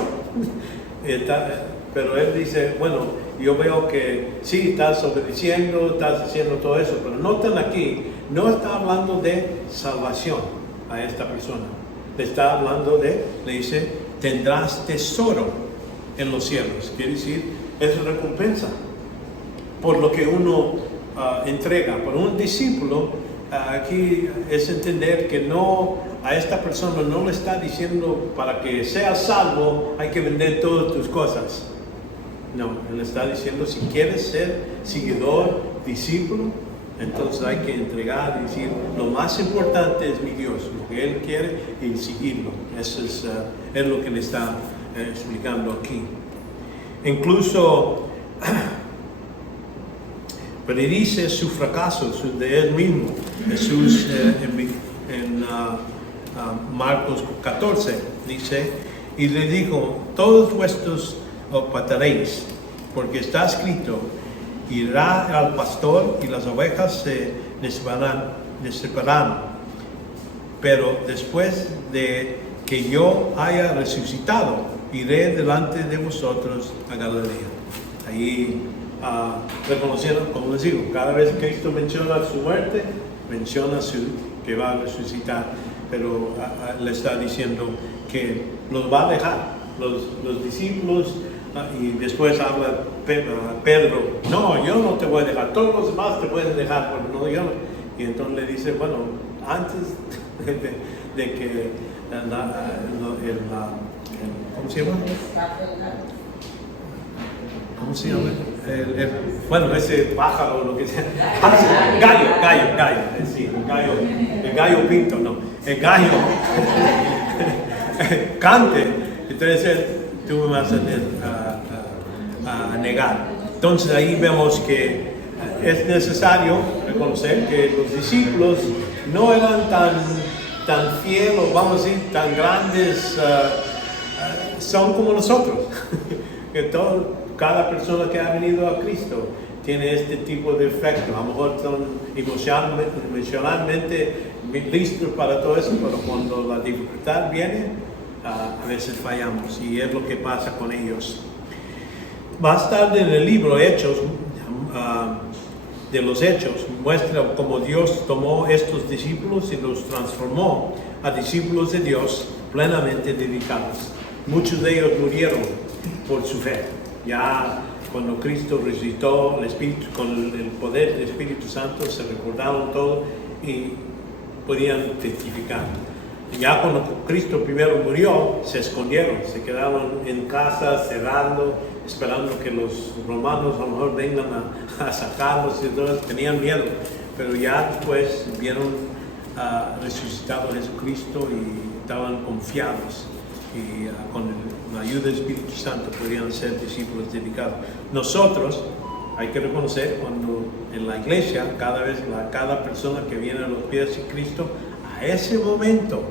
pero él dice, bueno, yo veo que sí, estás obedeciendo, estás haciendo todo eso, pero noten aquí, no está hablando de salvación a esta persona. Le está hablando le dice, tendrás tesoro en los cielos. Quiere decir, es recompensa por lo que uno entrega. Por un discípulo, aquí es entender que no, a esta persona no le está diciendo, para que seas salvo, hay que vender todas tus cosas. No, él está diciendo, si quieres ser seguidor, discípulo, entonces hay que entregar y decir, lo más importante es mi Dios, lo que Él quiere, y seguirlo. Eso es lo que le está explicando aquí. Incluso predice su fracaso de Él mismo. Jesús en Marcos 14 dice, y le dijo, todos vuestros pataréis, porque está escrito, irá al pastor y las ovejas se separarán, pero después de que yo haya resucitado, iré delante de vosotros a Galilea. Ahí reconociendo, como les digo, cada vez que Cristo menciona su muerte, menciona que va a resucitar, pero le está diciendo que los va a dejar, los discípulos. Y después habla Pedro, no, yo no te voy a dejar, todos los demás te pueden dejar, pero no yo. Y entonces le dice, bueno, antes de que ¿cómo se llama? ¿Cómo se llama? Bueno, ese pájaro, lo que sea. Gallo, sí, el gallo pinto, no. El gallo cante. Entonces, tú me vas a negar. Entonces ahí vemos que es necesario reconocer que los discípulos no eran tan fieles, vamos a decir, tan grandes, son como nosotros. Que cada persona que ha venido a Cristo tiene este tipo de efecto. A lo mejor son emocionalmente listos para todo eso, pero cuando la dificultad viene, a veces fallamos, y es lo que pasa con ellos. Más tarde en el libro Hechos, de los Hechos, muestra cómo Dios tomó estos discípulos y los transformó a discípulos de Dios plenamente dedicados. Muchos de ellos murieron por su fe. Ya cuando Cristo resucitó, el Espíritu, con el poder del Espíritu Santo, se recordaron todo y podían testificar. Ya cuando Cristo primero murió, se escondieron, se quedaron en casa, cerrando, esperando que los romanos a lo mejor vengan a sacarlos, y entonces tenían miedo. Pero ya después vieron resucitado a Jesucristo y estaban confiados. Y con la ayuda del Espíritu Santo podían ser discípulos dedicados. Nosotros, hay que reconocer, cuando en la iglesia, cada persona que viene a los pies de Cristo, a ese momento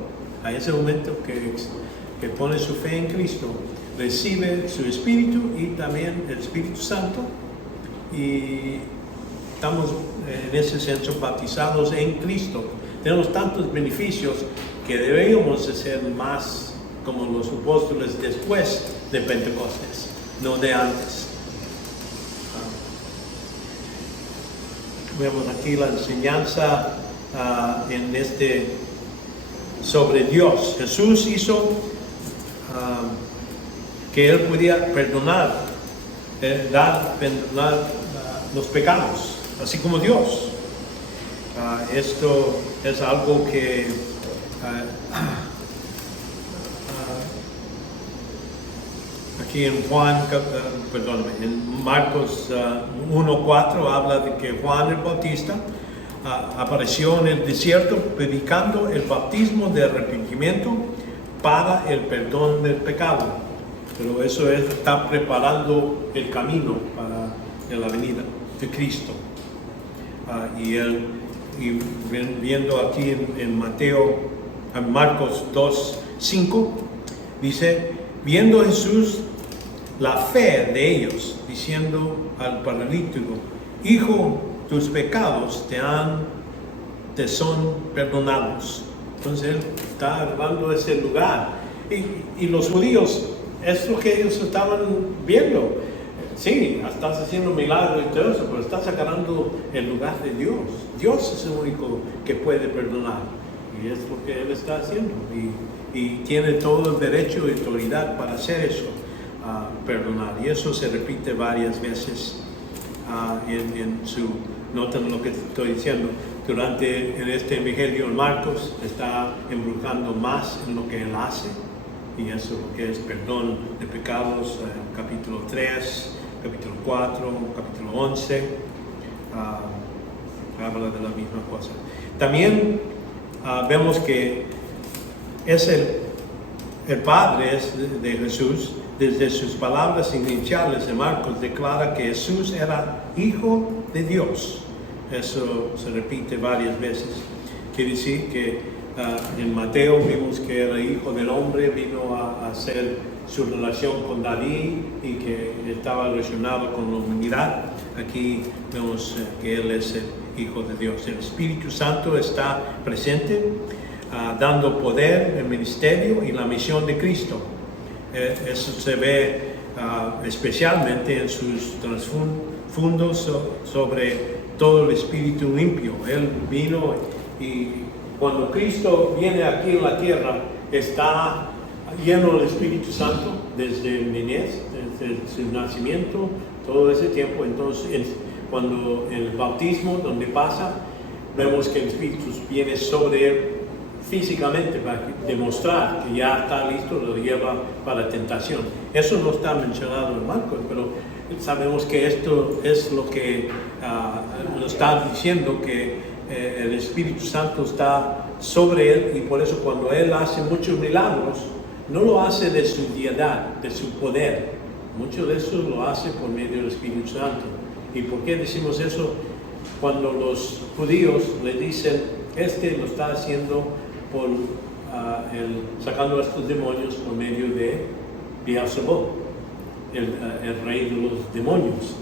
que pone su fe en Cristo, recibe su Espíritu y también el Espíritu Santo, y estamos en ese senso bautizados en Cristo. Tenemos tantos beneficios que deberíamos de ser más como los apóstoles después de Pentecostés, no de antes. vemos aquí la enseñanza sobre Dios. Jesús hizo que Él podía perdonar los pecados, así como Dios. Esto es algo que aquí en en Marcos 1:4 habla de que Juan el Bautista apareció en el desierto predicando el bautismo de arrepentimiento para el perdón del pecado. Pero eso está preparando el camino para la venida de Cristo. Y viendo aquí en Marcos 2:5, dice, viendo Jesús la fe de ellos, diciendo al paralítico, hijo, tus pecados te son perdonados. Entonces él está hablando de ese lugar. Y los judíos, es lo que ellos estaban viendo. Sí, estás haciendo milagros y todo eso, pero estás agarrando el lugar de Dios. Dios es el único que puede perdonar. Y es lo que Él está haciendo. Y tiene todo el derecho y autoridad para hacer eso, perdonar. Y eso se repite varias veces noten lo que estoy diciendo. En este evangelio en Marcos está embrujando más en lo que Él hace. Y eso lo que es perdón de pecados, capítulo 3, capítulo 4, capítulo 11, habla de la misma cosa. También vemos que es el Padre de Jesús, desde sus palabras iniciales de Marcos, declara que Jesús era Hijo de Dios. Eso se repite varias veces. Quiere decir que en Mateo vimos que era hijo del hombre, vino a hacer su relación con David y que estaba relacionado con la humanidad. Aquí vemos que Él es el Hijo de Dios. El Espíritu Santo está presente, dando poder, el ministerio y la misión de Cristo. Eso se ve especialmente en sus trasfundos sobre todo el espíritu limpio. Él vino y cuando Cristo viene aquí en la tierra, está lleno del Espíritu Santo desde niñez, desde su nacimiento, todo ese tiempo. Entonces, cuando el bautismo, donde pasa, vemos que el Espíritu viene sobre él físicamente para demostrar que ya está listo, lo lleva para la tentación. Eso no está mencionado en Marcos, pero sabemos que esto es lo que nos está diciendo, que el Espíritu Santo está sobre él, y por eso cuando él hace muchos milagros, no lo hace de su deidad, de su poder. Mucho de eso lo hace por medio del Espíritu Santo. ¿Y por qué decimos eso? Cuando los judíos le dicen, lo está haciendo por sacando a estos demonios por medio de Beelzebub, el rey de los demonios.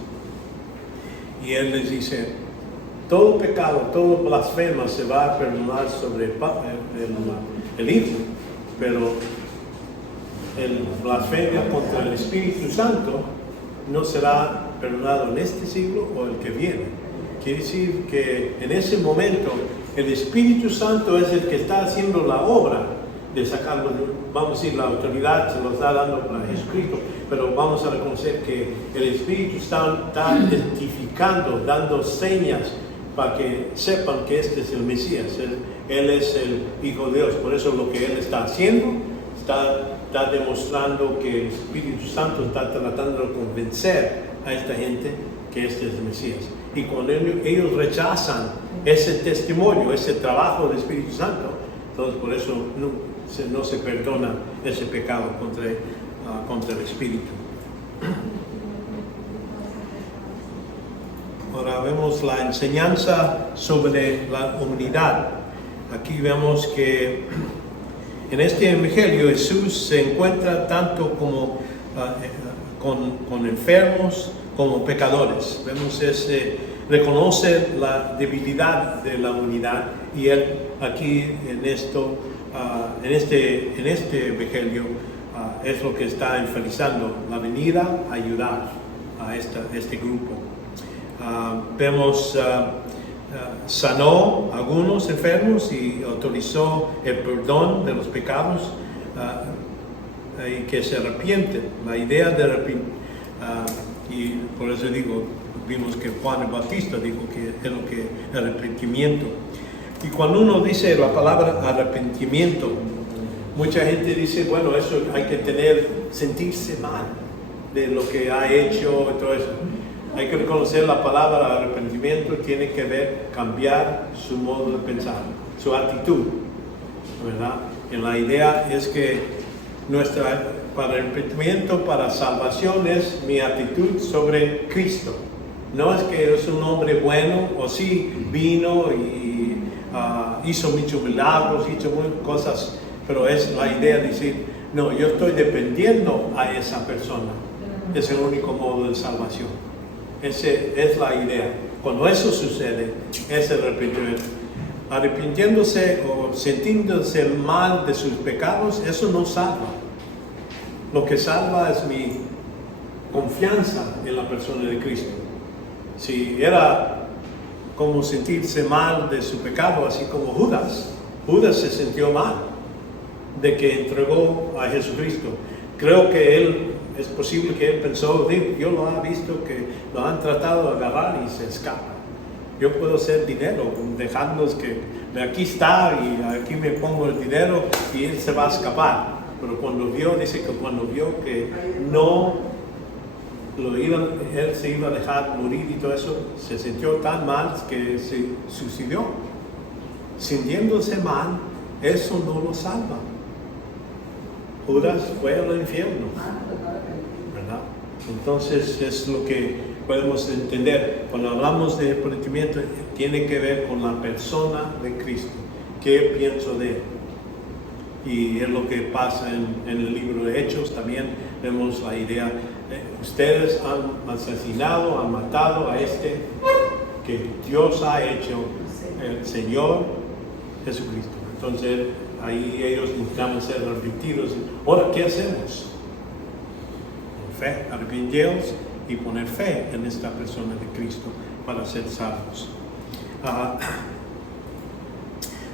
Y él les dice, todo pecado, todo blasfema se va a perdonar sobre el Hijo, pero el blasfemia contra el Espíritu Santo no será perdonado en este siglo o el que viene. Quiere decir que en ese momento el Espíritu Santo es el que está haciendo la obra de sacarlo, vamos a decir, la autoridad se lo está dando para Jesucristo, pero vamos a reconocer que el Espíritu está identificando, dando señas para que sepan que este es el Mesías, Él es el Hijo de Dios. Por eso lo que Él está haciendo, está demostrando que el Espíritu Santo está tratando de convencer a esta gente que este es el Mesías. Y cuando ellos rechazan ese testimonio, ese trabajo del Espíritu Santo, entonces por eso no se perdona ese pecado contra el Espíritu. Ahora vemos la enseñanza sobre la humanidad. Aquí vemos que en este evangelio Jesús se encuentra tanto como con enfermos como pecadores. Vemos reconoce la debilidad de la humanidad, y él aquí en este evangelio es lo que está enfatizando, la venida a ayudar a este grupo. Vemos sanó a algunos enfermos y autorizó el perdón de los pecados y que se arrepienten. La idea de arrepentir, y por eso digo, vimos que Juan el Bautista dijo que es lo que arrepentimiento. Y cuando uno dice la palabra arrepentimiento, mucha gente dice, bueno, eso hay que sentirse mal de lo que ha hecho y todo eso. Hay que reconocer la palabra arrepentimiento, tiene que ver cambiar su modo de pensar, su actitud, ¿verdad? Y la idea es que para arrepentimiento, para salvación, es mi actitud sobre Cristo. No es que es un hombre bueno, o sí vino y hizo muchos milagros, hizo muchas cosas, pero es la idea de decir, no, yo estoy dependiendo a esa persona. Es el único modo de salvación. Esa es la idea. Cuando eso sucede, es el arrepentimiento. Arrepintiéndose o sintiéndose mal de sus pecados, eso no salva. Lo que salva es mi confianza en la persona de Cristo. Si era como sentirse mal de su pecado, así como Judas se sintió mal de que entregó a Jesucristo. Creo que es posible que él pensó, yo lo he visto que lo han tratado de agarrar y se escapa. Yo puedo hacer dinero, dejándonos que aquí está y aquí me pongo el dinero y él se va a escapar. Pero dice que cuando vio que no él se iba a dejar morir y todo eso, se sintió tan mal que se suicidó. Sintiéndose mal, eso no lo salva. Judas fue al infierno, ¿verdad? Entonces es lo que podemos entender. Cuando hablamos de arrepentimiento, tiene que ver con la persona de Cristo. ¿Qué pienso de él? Y es lo que pasa en el libro de Hechos. También vemos la idea, ustedes han asesinado, han matado a que Dios ha hecho, el Señor Jesucristo. Entonces ahí ellos necesitaban ser arrepentidos. Ahora, ¿qué hacemos? Con fe, arrepentirnos y poner fe en esta persona de Cristo para ser salvos.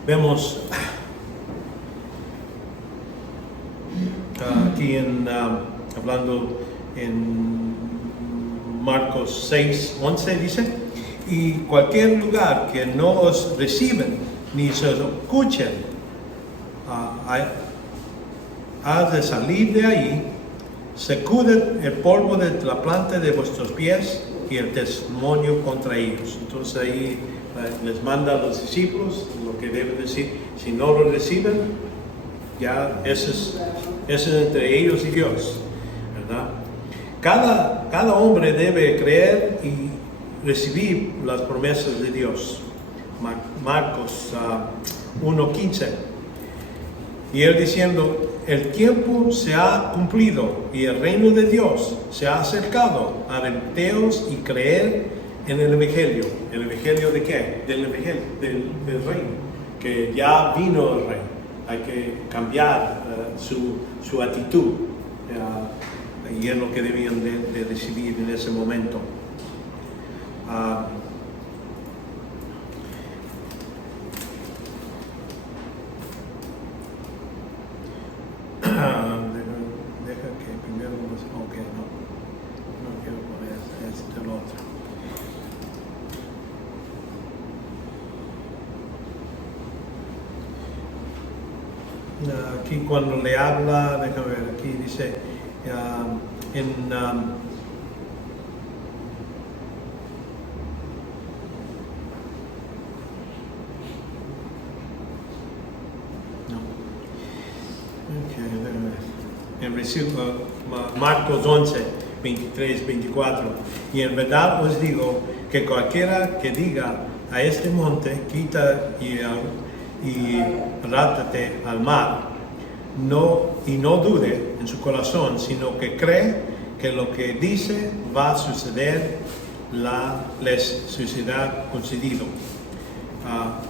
Vemos aquí hablando en Marcos 6:11 dice, y cualquier lugar que no os reciben ni se os escuchen, ha de salir de ahí, sacuden el polvo de la planta de vuestros pies y el testimonio contra ellos. Entonces ahí les manda a los discípulos lo que deben decir. Si no lo reciben, ya eso es entre ellos y Dios, ¿verdad? Cada hombre debe creer y recibir las promesas de Dios. Marcos 1:15. Y él diciendo, el tiempo se ha cumplido y el reino de Dios se ha acercado. Arrepenteos y creer en el Evangelio. ¿El Evangelio de qué? Del Evangelio, del reino. Que ya vino el rey. Hay que cambiar su actitud. Y es lo que debían de recibir en ese momento. Deja que primero ok, no quiero poner esto el otro. Aquí cuando le habla, déjame ver, aquí dice en Marcos 11, 23, 24. Y en verdad os digo que cualquiera que diga a este monte, quita y arrástrate al mar, y no dude en su corazón, sino que cree que lo que dice va a suceder, les sucederá concedido.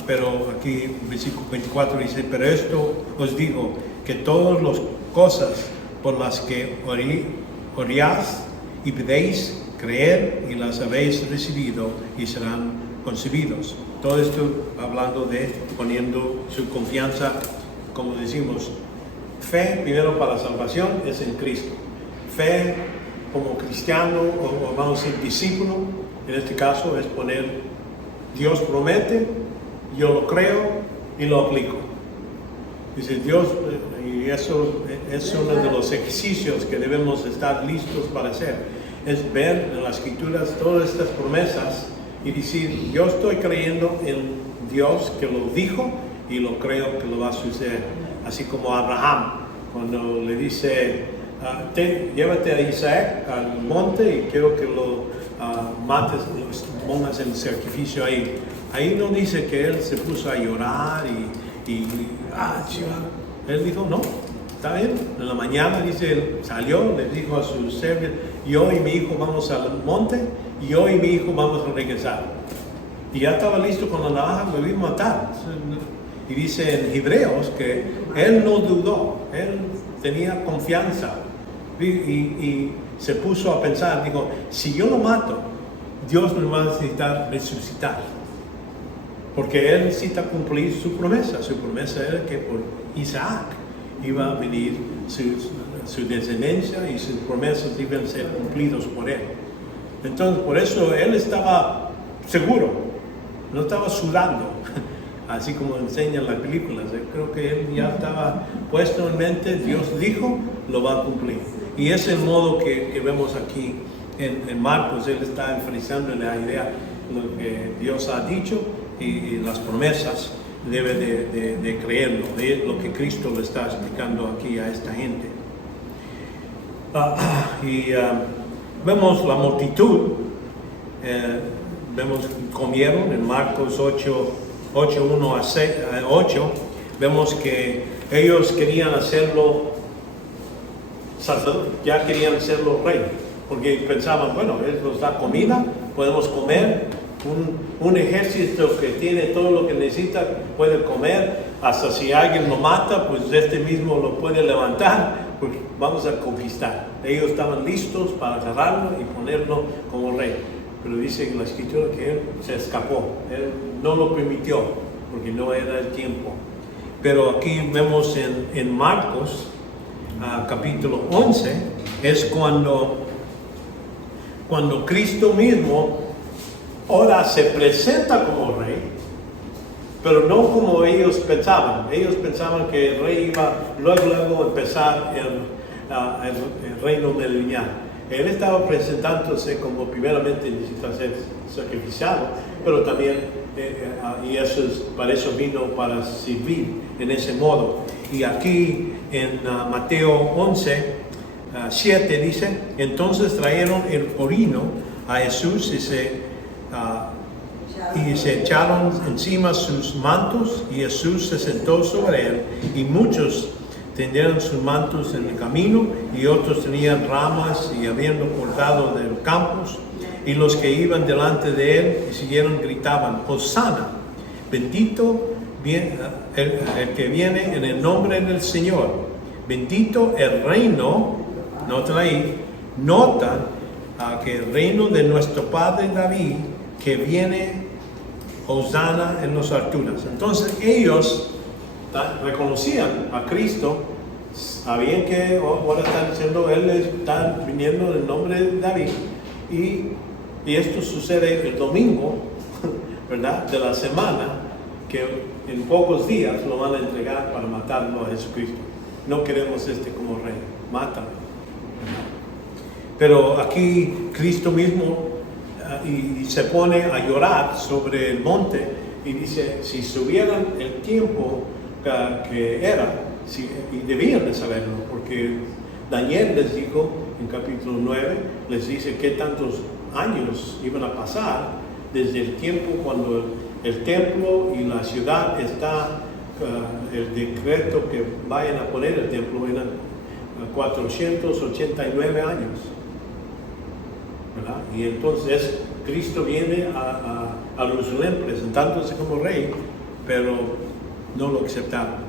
Pero aquí versículo 24 dice, pero esto os digo, que todas las cosas por las que oráis y pedéis, creer y las habéis recibido y serán concebidos. Todo esto hablando de poniendo su confianza, como decimos, fe primero para la salvación es en Cristo. Fe como cristiano o vamos a decir discípulo, en este caso es poner, Dios promete, yo lo creo y lo aplico. Dice Dios, y eso es uno de los ejercicios que debemos estar listos para hacer, es ver en las escrituras todas estas promesas y decir, yo estoy creyendo en Dios que lo dijo y lo creo que lo va a suceder. Así como Abraham, cuando le dice, llévate a Isaac al monte y quiero que lo mates, lo pongas en sacrificio ahí. Ahí no dice que él se puso a llorar él dijo, no, está bien. En la mañana, dice, él salió, le dijo a sus siervos, yo y mi hijo vamos al monte, y yo y mi hijo vamos a regresar. Y ya estaba listo con la navaja, lo iba a matar. Y dice en Hebreos que él no dudó, él tenía confianza. Y se puso a pensar, digo, si yo lo mato, Dios me va a necesitar resucitar. Porque él necesita cumplir su promesa. Su promesa era que por Isaac iba a venir su descendencia y sus promesas iban a ser cumplidos por él. Entonces, por eso él estaba seguro, no estaba sudando, así como enseñan las películas. Creo que él ya estaba puesto en mente, Dios dijo, lo va a cumplir. Y es el modo que vemos aquí en Marcos. Él está enfatizando la idea de lo que Dios ha dicho y las promesas debe de creerlo, de lo que Cristo le está explicando aquí a esta gente. Vemos la multitud, vemos que comieron en Marcos 8, 1 a 8, vemos que ellos querían hacerlo sacerdote, ya querían hacerlo rey, porque pensaban, bueno, él nos da comida, podemos comer. Un ejército que tiene todo lo que necesita puede comer, hasta si alguien lo mata, pues este mismo lo puede levantar, porque vamos a conquistar. Ellos estaban listos para agarrarlo y ponerlo como rey, pero dice en la escritura que él se escapó, él no lo permitió, porque no era el tiempo. Pero aquí vemos en Marcos, capítulo 11, es cuando Cristo mismo ahora se presenta como rey, pero no como ellos pensaban. Ellos pensaban que el rey iba luego a empezar el reino milenial. Él estaba presentándose como primeramente necesita ser sacrificado, pero también, y para eso vino para servir en ese modo. Y aquí en Mateo 11, 7 dice, entonces trajeron el orino a Jesús y se echaron encima sus mantos y Jesús se sentó sobre él y muchos tendieron sus mantos en el camino y otros tenían ramas y habiendo cortado de los campos y los que iban delante de él y siguieron gritaban, Hosana, bendito el que viene en el nombre del Señor, bendito el reino, nota que el reino de nuestro padre David que viene Hosana en las alturas. Entonces ellos reconocían a Cristo, sabían que ahora están diciendo, él está viniendo en el nombre de David, y esto sucede el domingo, ¿verdad?, de la semana, que en pocos días lo van a entregar para matarlo a Jesucristo. No queremos como rey, mátalo. Pero aquí Cristo mismo y se pone a llorar sobre el monte y dice, si supieran el tiempo que era, y debían de saberlo, porque Daniel les dijo en capítulo 9, les dice que tantos años iban a pasar desde el tiempo cuando el templo y la ciudad está, el decreto que vayan a poner el templo eran 489 años, ¿verdad? Y entonces Cristo viene a Jerusalén presentándose como rey, pero no lo aceptaron.